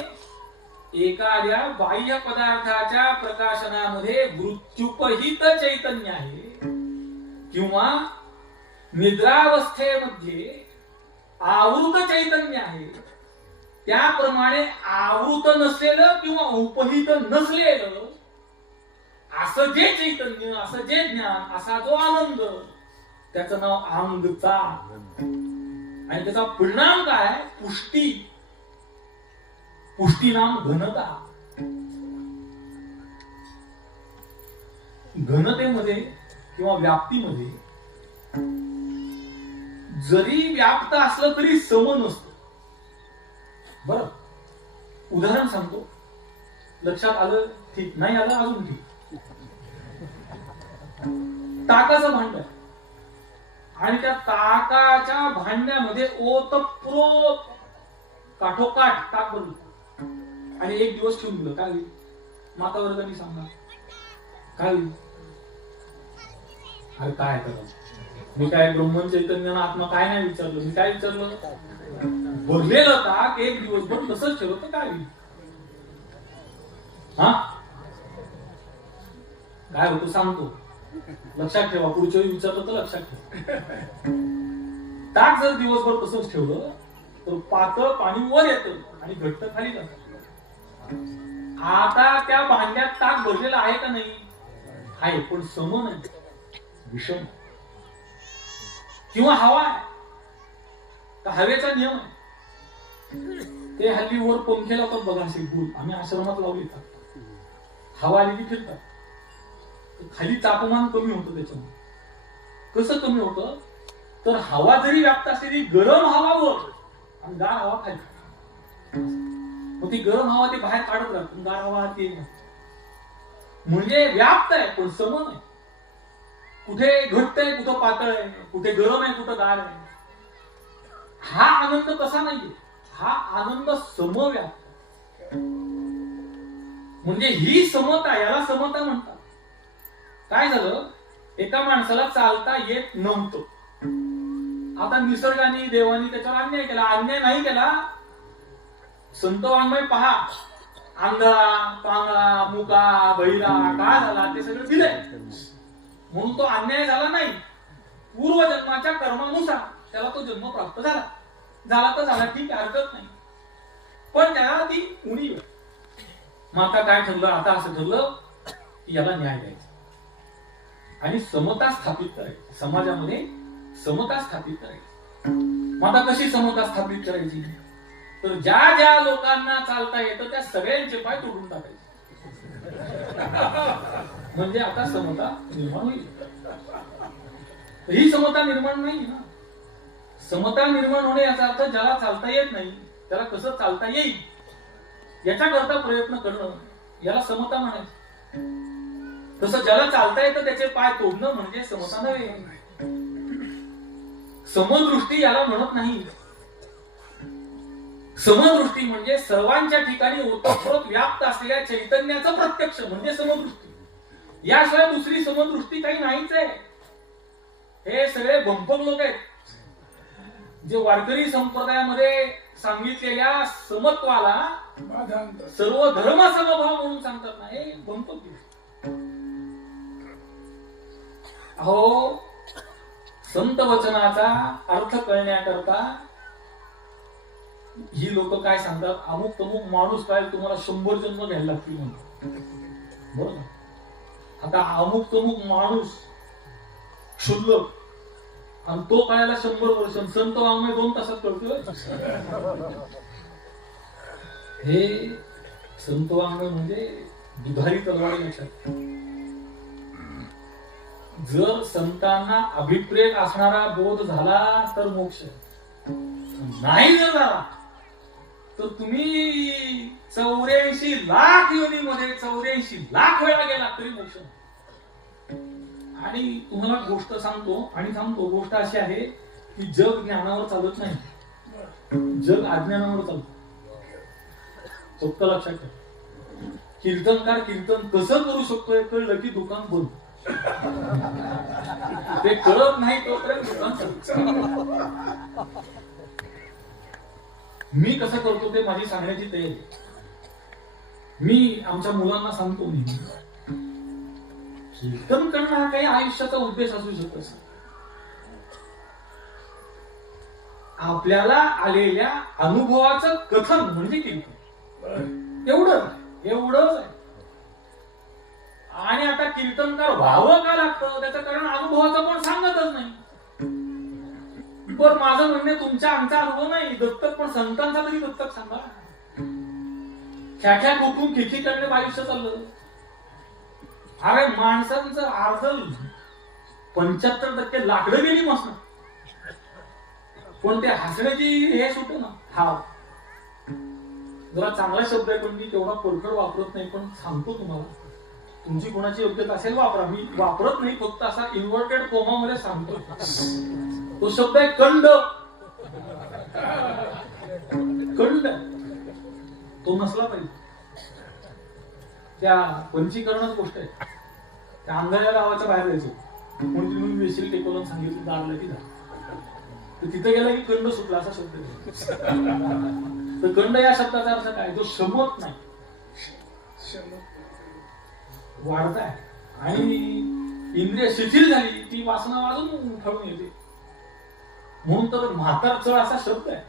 एखाद्या बाह्य पदार्थाच्या प्रकाशनामध्ये मृत्युपहित चैतन्य आहे किंवा निद्रावस्थेमध्ये आवृत चैतन्य आहे, त्याप्रमाणे आवृत नसलेलं किंवा उपहित नसलेलं असं जे चैतन्य, असं जे ज्ञान, असा जो आनंद, त्याचं नाव आंगचा. आणि त्याचा परिणाम काय? पुष्टी. पुष्टी नाम घनता. घनतेमध्ये किंवा व्याप्तीमध्ये जरी व्याप्त असलं तरी सम नसतं. बर, उदाहरण सांगतो, लक्षात आलं? ठीक. नाही आलं? अजून ठीक. ताकाचं भांड आहे आणि त्या ताकाच्या भांड्यामध्ये ओतप्रोत काठोकाठ ताक भरलं आणि एक दिवस ठेवून दिलं. काय होईल? माता वर्गांनी सांगा काय होईल? अरे काय करा, मी काय ब्रह्मन चैतन्य आत्मा काय नाही विचारलं. मी काय विचारलं? भरलेलं ताक एक दिवसभर तसंच ठेवलं तर काय होईल? हा, काय होतं सांगतो, लक्षात ठेवा. पुढच्या वेळी विचारलं तर लक्षात ठेवा. ताक जर दिवसभर तसंच ठेवलं तर पातळ पाणी वर येतं आणि घट्ट खाली जातं. आता त्या भांड्यात ताक भरलेलं आहे का नाही? आहे, पण सम नाही, विषम. किंवा हवा आहे तर हवेचा नियम आहे. ते हल्ली वर पंखे लावतात बघा, असे गुल. आम्ही आश्रमात लावले, हवा आली की फिरतात. खाली तापमान कमी होतं. त्याच्यामुळे कसं कमी होतं? तर हवा जरी व्याप्त असलेली गरम हवा वर आणि गार हवा खाली, मग ती गरम हवा ते बाहेर काढत राहत, गार हवा आत येईल. म्हणजे व्याप्त आहे पण सम नाही. कुठे घट्ट आहे, कुठं पातळ आहे, कुठे गरम आहे, कुठं गार आहे. हा आनंद कसा नाहीये, हा आनंद समव्याप्त. म्हणजे ही समता, याला समता म्हणतात. काय झालं? एका माणसाला चालता येत नव्हतं. आता निसर्गाने, देवाने त्याच्यावर अन्याय केला. अन्याय नाही केला. संत वाङ्मय पहा, आंधळा, पांगळा, मुका, बहिरा काय झाला ते सगळं दिलंय. म्हणून तो अन्याय झाला नाही. पूर्वजन्माच्या कर्मानुसार त्याला तो जन्म प्राप्त झाला. झाला तर झाला, ठीक, हरकत नाही. पण त्याला ती उणीव. मग आता काय ठरलं? आता असं ठरलं की याला न्याय द्यायचा आणि समता स्थापित करायची. समाजामध्ये समता स्थापित करायची. मग आता कशी समता स्थापित करायची? तर ज्या ज्या लोकांना चालता येतं त्या सगळ्यांचे पाय तोडून टाकायचे. म्हणजे आता समता निर्माण होईल. ही समता निर्माण नाही ना. समता निर्माण होणे याचा अर्थ ज्याला चालता येत नाही त्याला कसं चालता येईल याच्याकरता प्रयत्न करणं, याला समता म्हणायचं. तसं ज्याला चालता येतं त्याचे पाय तोडणं म्हणजे समता नव्हे. समदृष्टी याला म्हणत नाही. समदृष्टी म्हणजे सर्वांच्या ठिकाणी ओतप्रोत व्याप्त असलेल्या चैतन्याचं प्रत्यक्ष म्हणजे समदृष्टी. याशिवाय दुसरी समदृष्टी काही नाहीच आहे. हे सगळे भंपक लोक आहेत जे वारकरी संप्रदायामध्ये सांगितलेल्या समत्वाला सर्व धर्म समभाव म्हणून सांगतात ना. हे भंपक. अहो, संत वचनाचा अर्थ कळण्याकरता ही लोक काय सांगतात? अमुक तमुक माणूस काय तुम्हाला 100 जन्म घ्यायला लागतील म्हणतात. बरोबर. आता अमुक तमुक माणूस क्षुल्लक आणि तो कळायला 100 वर्ष. संत वाङ्मय 2 तासात कळतोय. हे संत वाङ्मय म्हणजे दुधारी तलवारी लक्षात. जर संतांना अभिप्रेत असणारा बोध झाला तर मोक्ष, नाही जर झाला तर तुम्ही 84 लाख योनीमध्ये 84 लाख वेळा गेला तरी मोक्ष. आणि तुम्हाला गोष्ट सांगतो आणि सांगतो, गोष्ट अशी आहे की जग ज्ञानावर चालत नाही, जग अज्ञानावर चालत. चोख लक्षात ठेवा. कीर्तनकार कीर्तन कसं करू शकतोय कळलं की दुकान बंद. ते कळत नाही तोपर्यंत भगवान सांगतात. मी कसं करतो ते माझी सांगण्याची तयारी. मी आमच्या मुलांना सांगतो नेहमी, कीर्तन करणं हा काही आयुष्याचा उद्देश असू शकतो. आपल्याला आलेल्या अनुभवाचं कथन म्हणजे कीर्तन. एवढंच आहे. आणि आता कीर्तनकार व्हावं का लागतं त्याचं कारण अनुभवाचं पण सांगतच नाही. पण माझं म्हणणे तुमच्या आमचा अनुभव नाही, दत्तक पण संतांचा तरी दत्तक सांगा. ख्याख्या गोठून खिखी करणे आयुष्य चाललं. अरे माणसांचं अर्ध 75% लाकडं गेली मस्त, पण ते हसण्याची हे सुट ना. हा जरा चांगला शब्द आहे पण मी तेवढा परखड वापरत नाही. पण सांगतो तुम्हाला, तुमची कोणाची योग्यता असेल वापरा. मी वापरत नाही, फक्त असा इन्व्हर्टेड कोमामध्ये सांगतो. तो शब्द आहे कंड. कंड तो नसला पाहिजे. त्या पंचीकरणच गोष्ट आहे. त्या अंधाऱ्या गावाच्या बाहेर जायचो, कोणतरी म्हणून वेशील टेकवलं सांगितलं दारला की जा, तर तिथे गेला की कंड सुटला असा शब्द आहे. तर कंड या शब्दाचा अर्थ काय? तो शमत नाही, वाढताय. आणि इंद्रिय शिथिल झाली ती वासना वाजून उठवून येते. म्हणून तर म्हातार चळ असा शब्द आहे.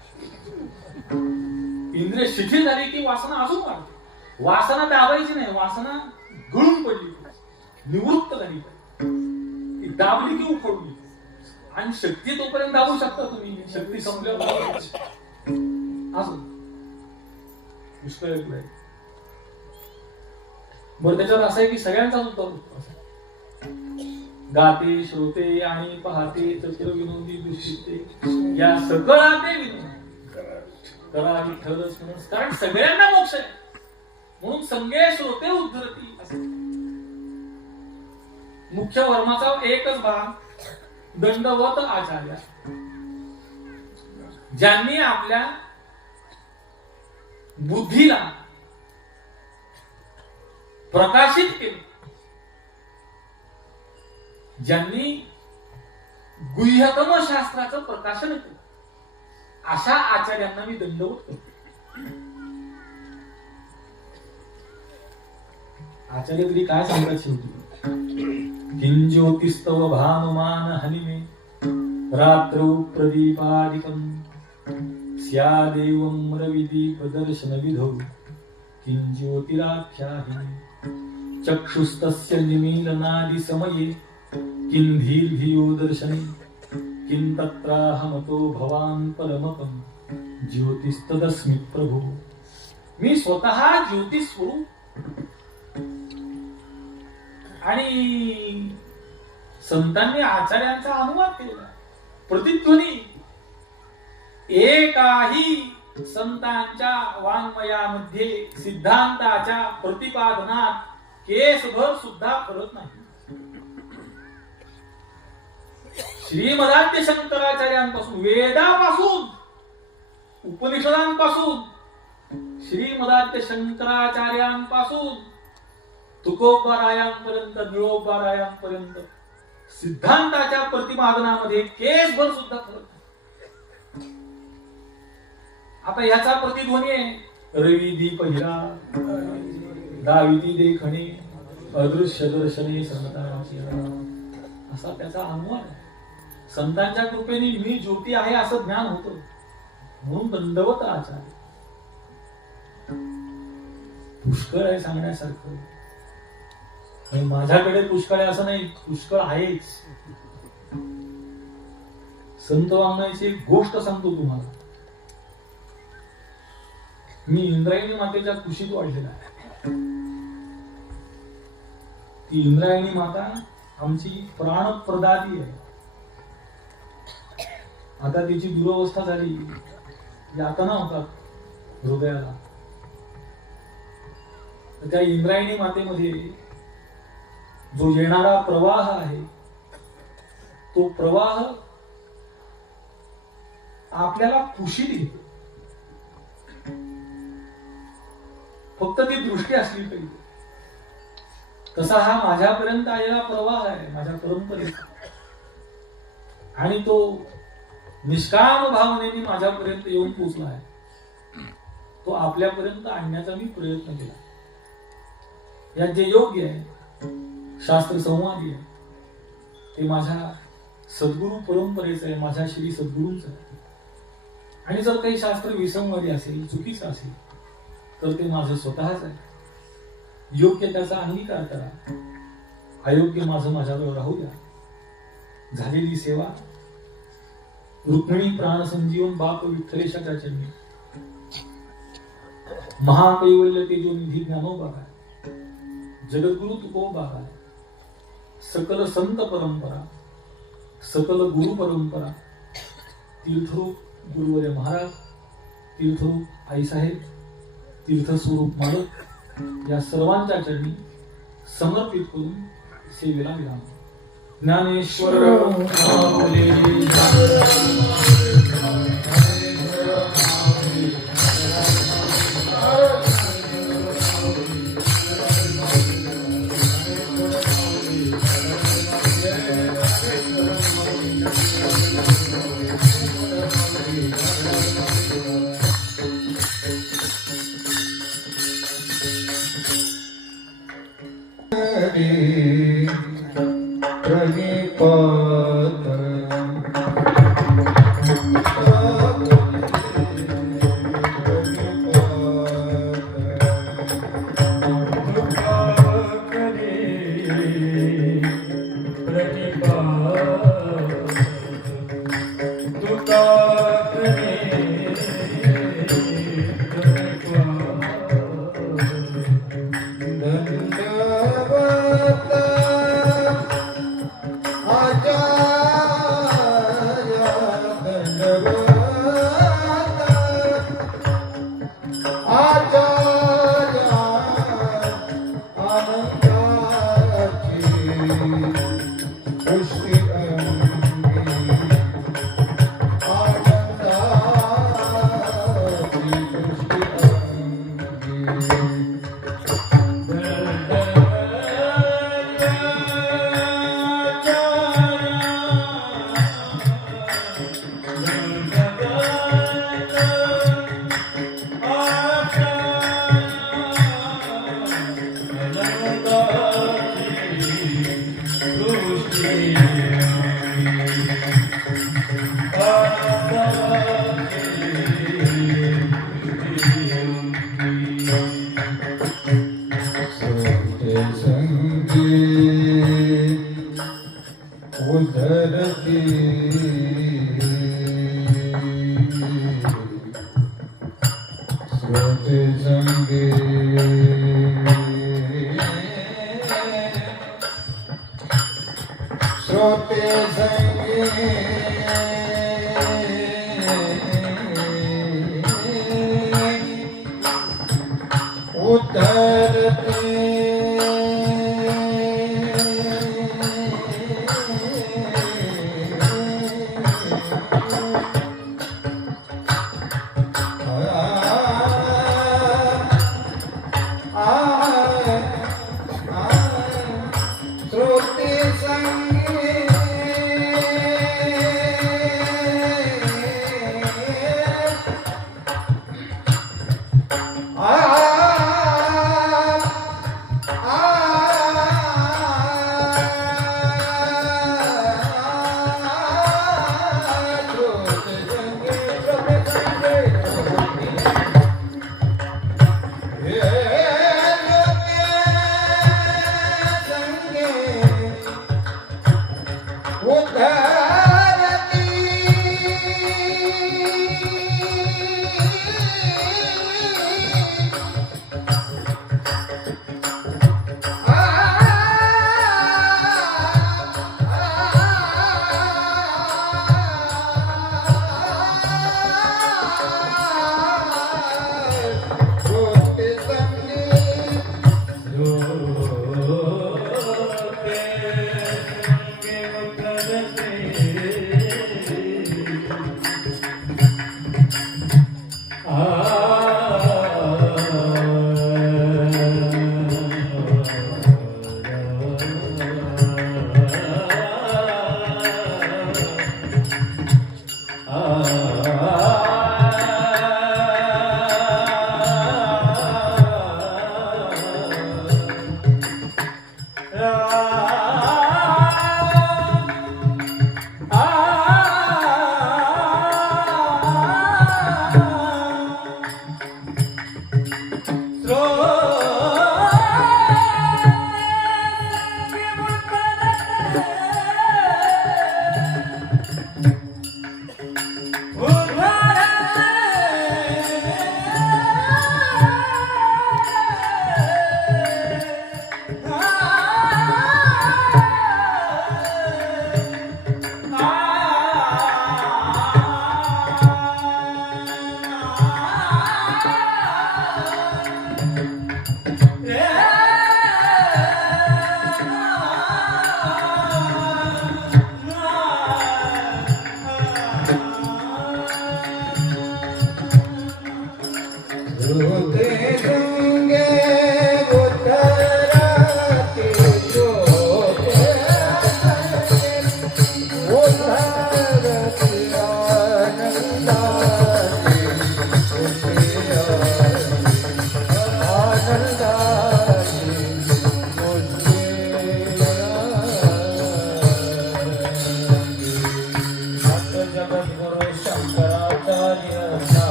इंद्रिय शिथिल झाली की वासना अजून वाढते. वासना दाबायची नाही, वासना गळून पडली, निवृत्त झाली, दाबली की उखडली. आणि शक्ती तोपर्यंत दाबू शकता तुम्ही, शक्ती संपल्यावर असं पुष्कळ आहे. बरं, त्याच्यावर असं आहे की सगळ्यांचाच उत्तर गाते, श्रोते आणि पाहते, चतुर विनोदी दुष्टिते या सकळाते विनोद करा विठ्ठल स्मरण. कारण सगळ्यांना मोक्ष आहे म्हणून संगे श्रोते उद्धरती असं. मुख्य वर्माचा एकच भाग दंडवत आचार्य, ज्यांनी आपल्या बुद्धीला प्रकाशित केले, ज्यांनी गुह्यतम शास्त्राचं प्रकाशन केलं, अशा आचार्यांना मी दंडवत करतो. आचार्य तरी काय सांगतात शेवटी? किं ज्योतिस्तव भानुमान हनिमे रात्रौ प्रदीपादिकं स्यादेवं रविदीप दर्शन विधौ किं ज्योतिराख्याहि चक्षुस्तस्य निमीलनादि समये किं धीर्धियो दर्शने किं तत्राहमतो भवान् परमपं ज्योतिस्तदस्मि प्रभु. मी स्वतः ज्योतिस्वरूप. आणि संतांनी आचार्यांचा अनुवाद केलेला प्रतिध्वनी एकाही संतांच्या वाङ्मयामध्ये सिद्धांताच्या प्रतिपादनात केसभर सुद्धा फरक नाही. श्रीमदाद्य शंकराचार्यांपासून, वेदापासून, उपनिषदांपासून, श्रीमदाद्य शंकराचार्यांपासून तुकोबारायांपर्यंत, निळोबारायांपर्यंत सिद्धांताच्या प्रतिपादनामध्ये केसभर सुद्धा फरक नाही. आता याचा प्रतिध्वनी आहे रवी दीप हिरा दाविती देखणे अदृश्य दर्शने संतांची, असा त्याचा अनुवाद आहे. संतांच्या कृपेने मी ज्योती आहे असं ज्ञान होतं म्हणून दंडवत आचार्य. पुष्कळ आहे सांगण्यासारखं. माझ्याकडे पुष्कळ आहे असं नाही, पुष्कळ आहेच. संत वाङ्मयाची एक गोष्ट सांगतो तुम्हाला. मी इंद्रायणी मातेच्या कुशीत वाढलेला आहे. ती इंद्रायणी माता आमची प्राणप्रदाती आहे. आता तिची दुरवस्था झाली, यातना होतात हृदयाला. त्या इंद्रायणी मातेमध्ये जो येणारा प्रवाह आहे, तो प्रवाह आपल्याला कुशीत घेतो. फक्त ती दृष्टी असली पाहिजे. तसा हा माझ्यापर्यंत आलेला प्रवाह आहे, माझ्या परंपरेचा. आणि तो निष्काम भावनेने माझ्यापर्यंत येऊन पोचला आहे. तो आपल्यापर्यंत आणण्याचा मी प्रयत्न केला. यात जे योग्य आहे, शास्त्र संवादी आहे, ते माझ्या सद्गुरु परंपरेचं आहे, माझ्या श्री सद्गुरूंचं आहे. आणि जर काही शास्त्र विसंवादी असेल, चुकीचं असेल, तर ते माझं स्वतःच आहे. योग्य त्याचा अंगीकार करा, अयोग्य माझं माझ्याजवळ राहू द्या. झालेली सेवा रुक्मिणी प्राणसंजीवन बाप विठ्ठलेशाच्या चरणी, महाकैवल्य तेजो निधी ज्ञानोबा आहे, जगद्गुरु तुकोबा आहे, सकल संत परंपरा, सकल गुरु परंपरा, तीर्थरूप गुरुवर्य महाराज, तीर्थरूप आईसाहेब, तीर्थस्वरूप मालक या सर्वांच्या चरणी समर्पित करून सेवेला विराम. ज्ञानेश्वर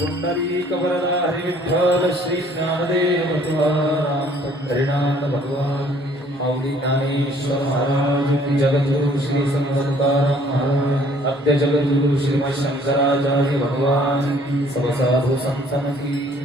पुंडरीक वरदा हरि विठ्ठल श्री ज्ञानदेव तुकाराम हरिनाथ भगवान माऊली ज्ञानेश्वर महाराज जगद्गुरु श्री संत तुकाराम महाराज आद्य जगद्गुरु श्रीमद शंकराचार्य भगवान सब साधु संतन की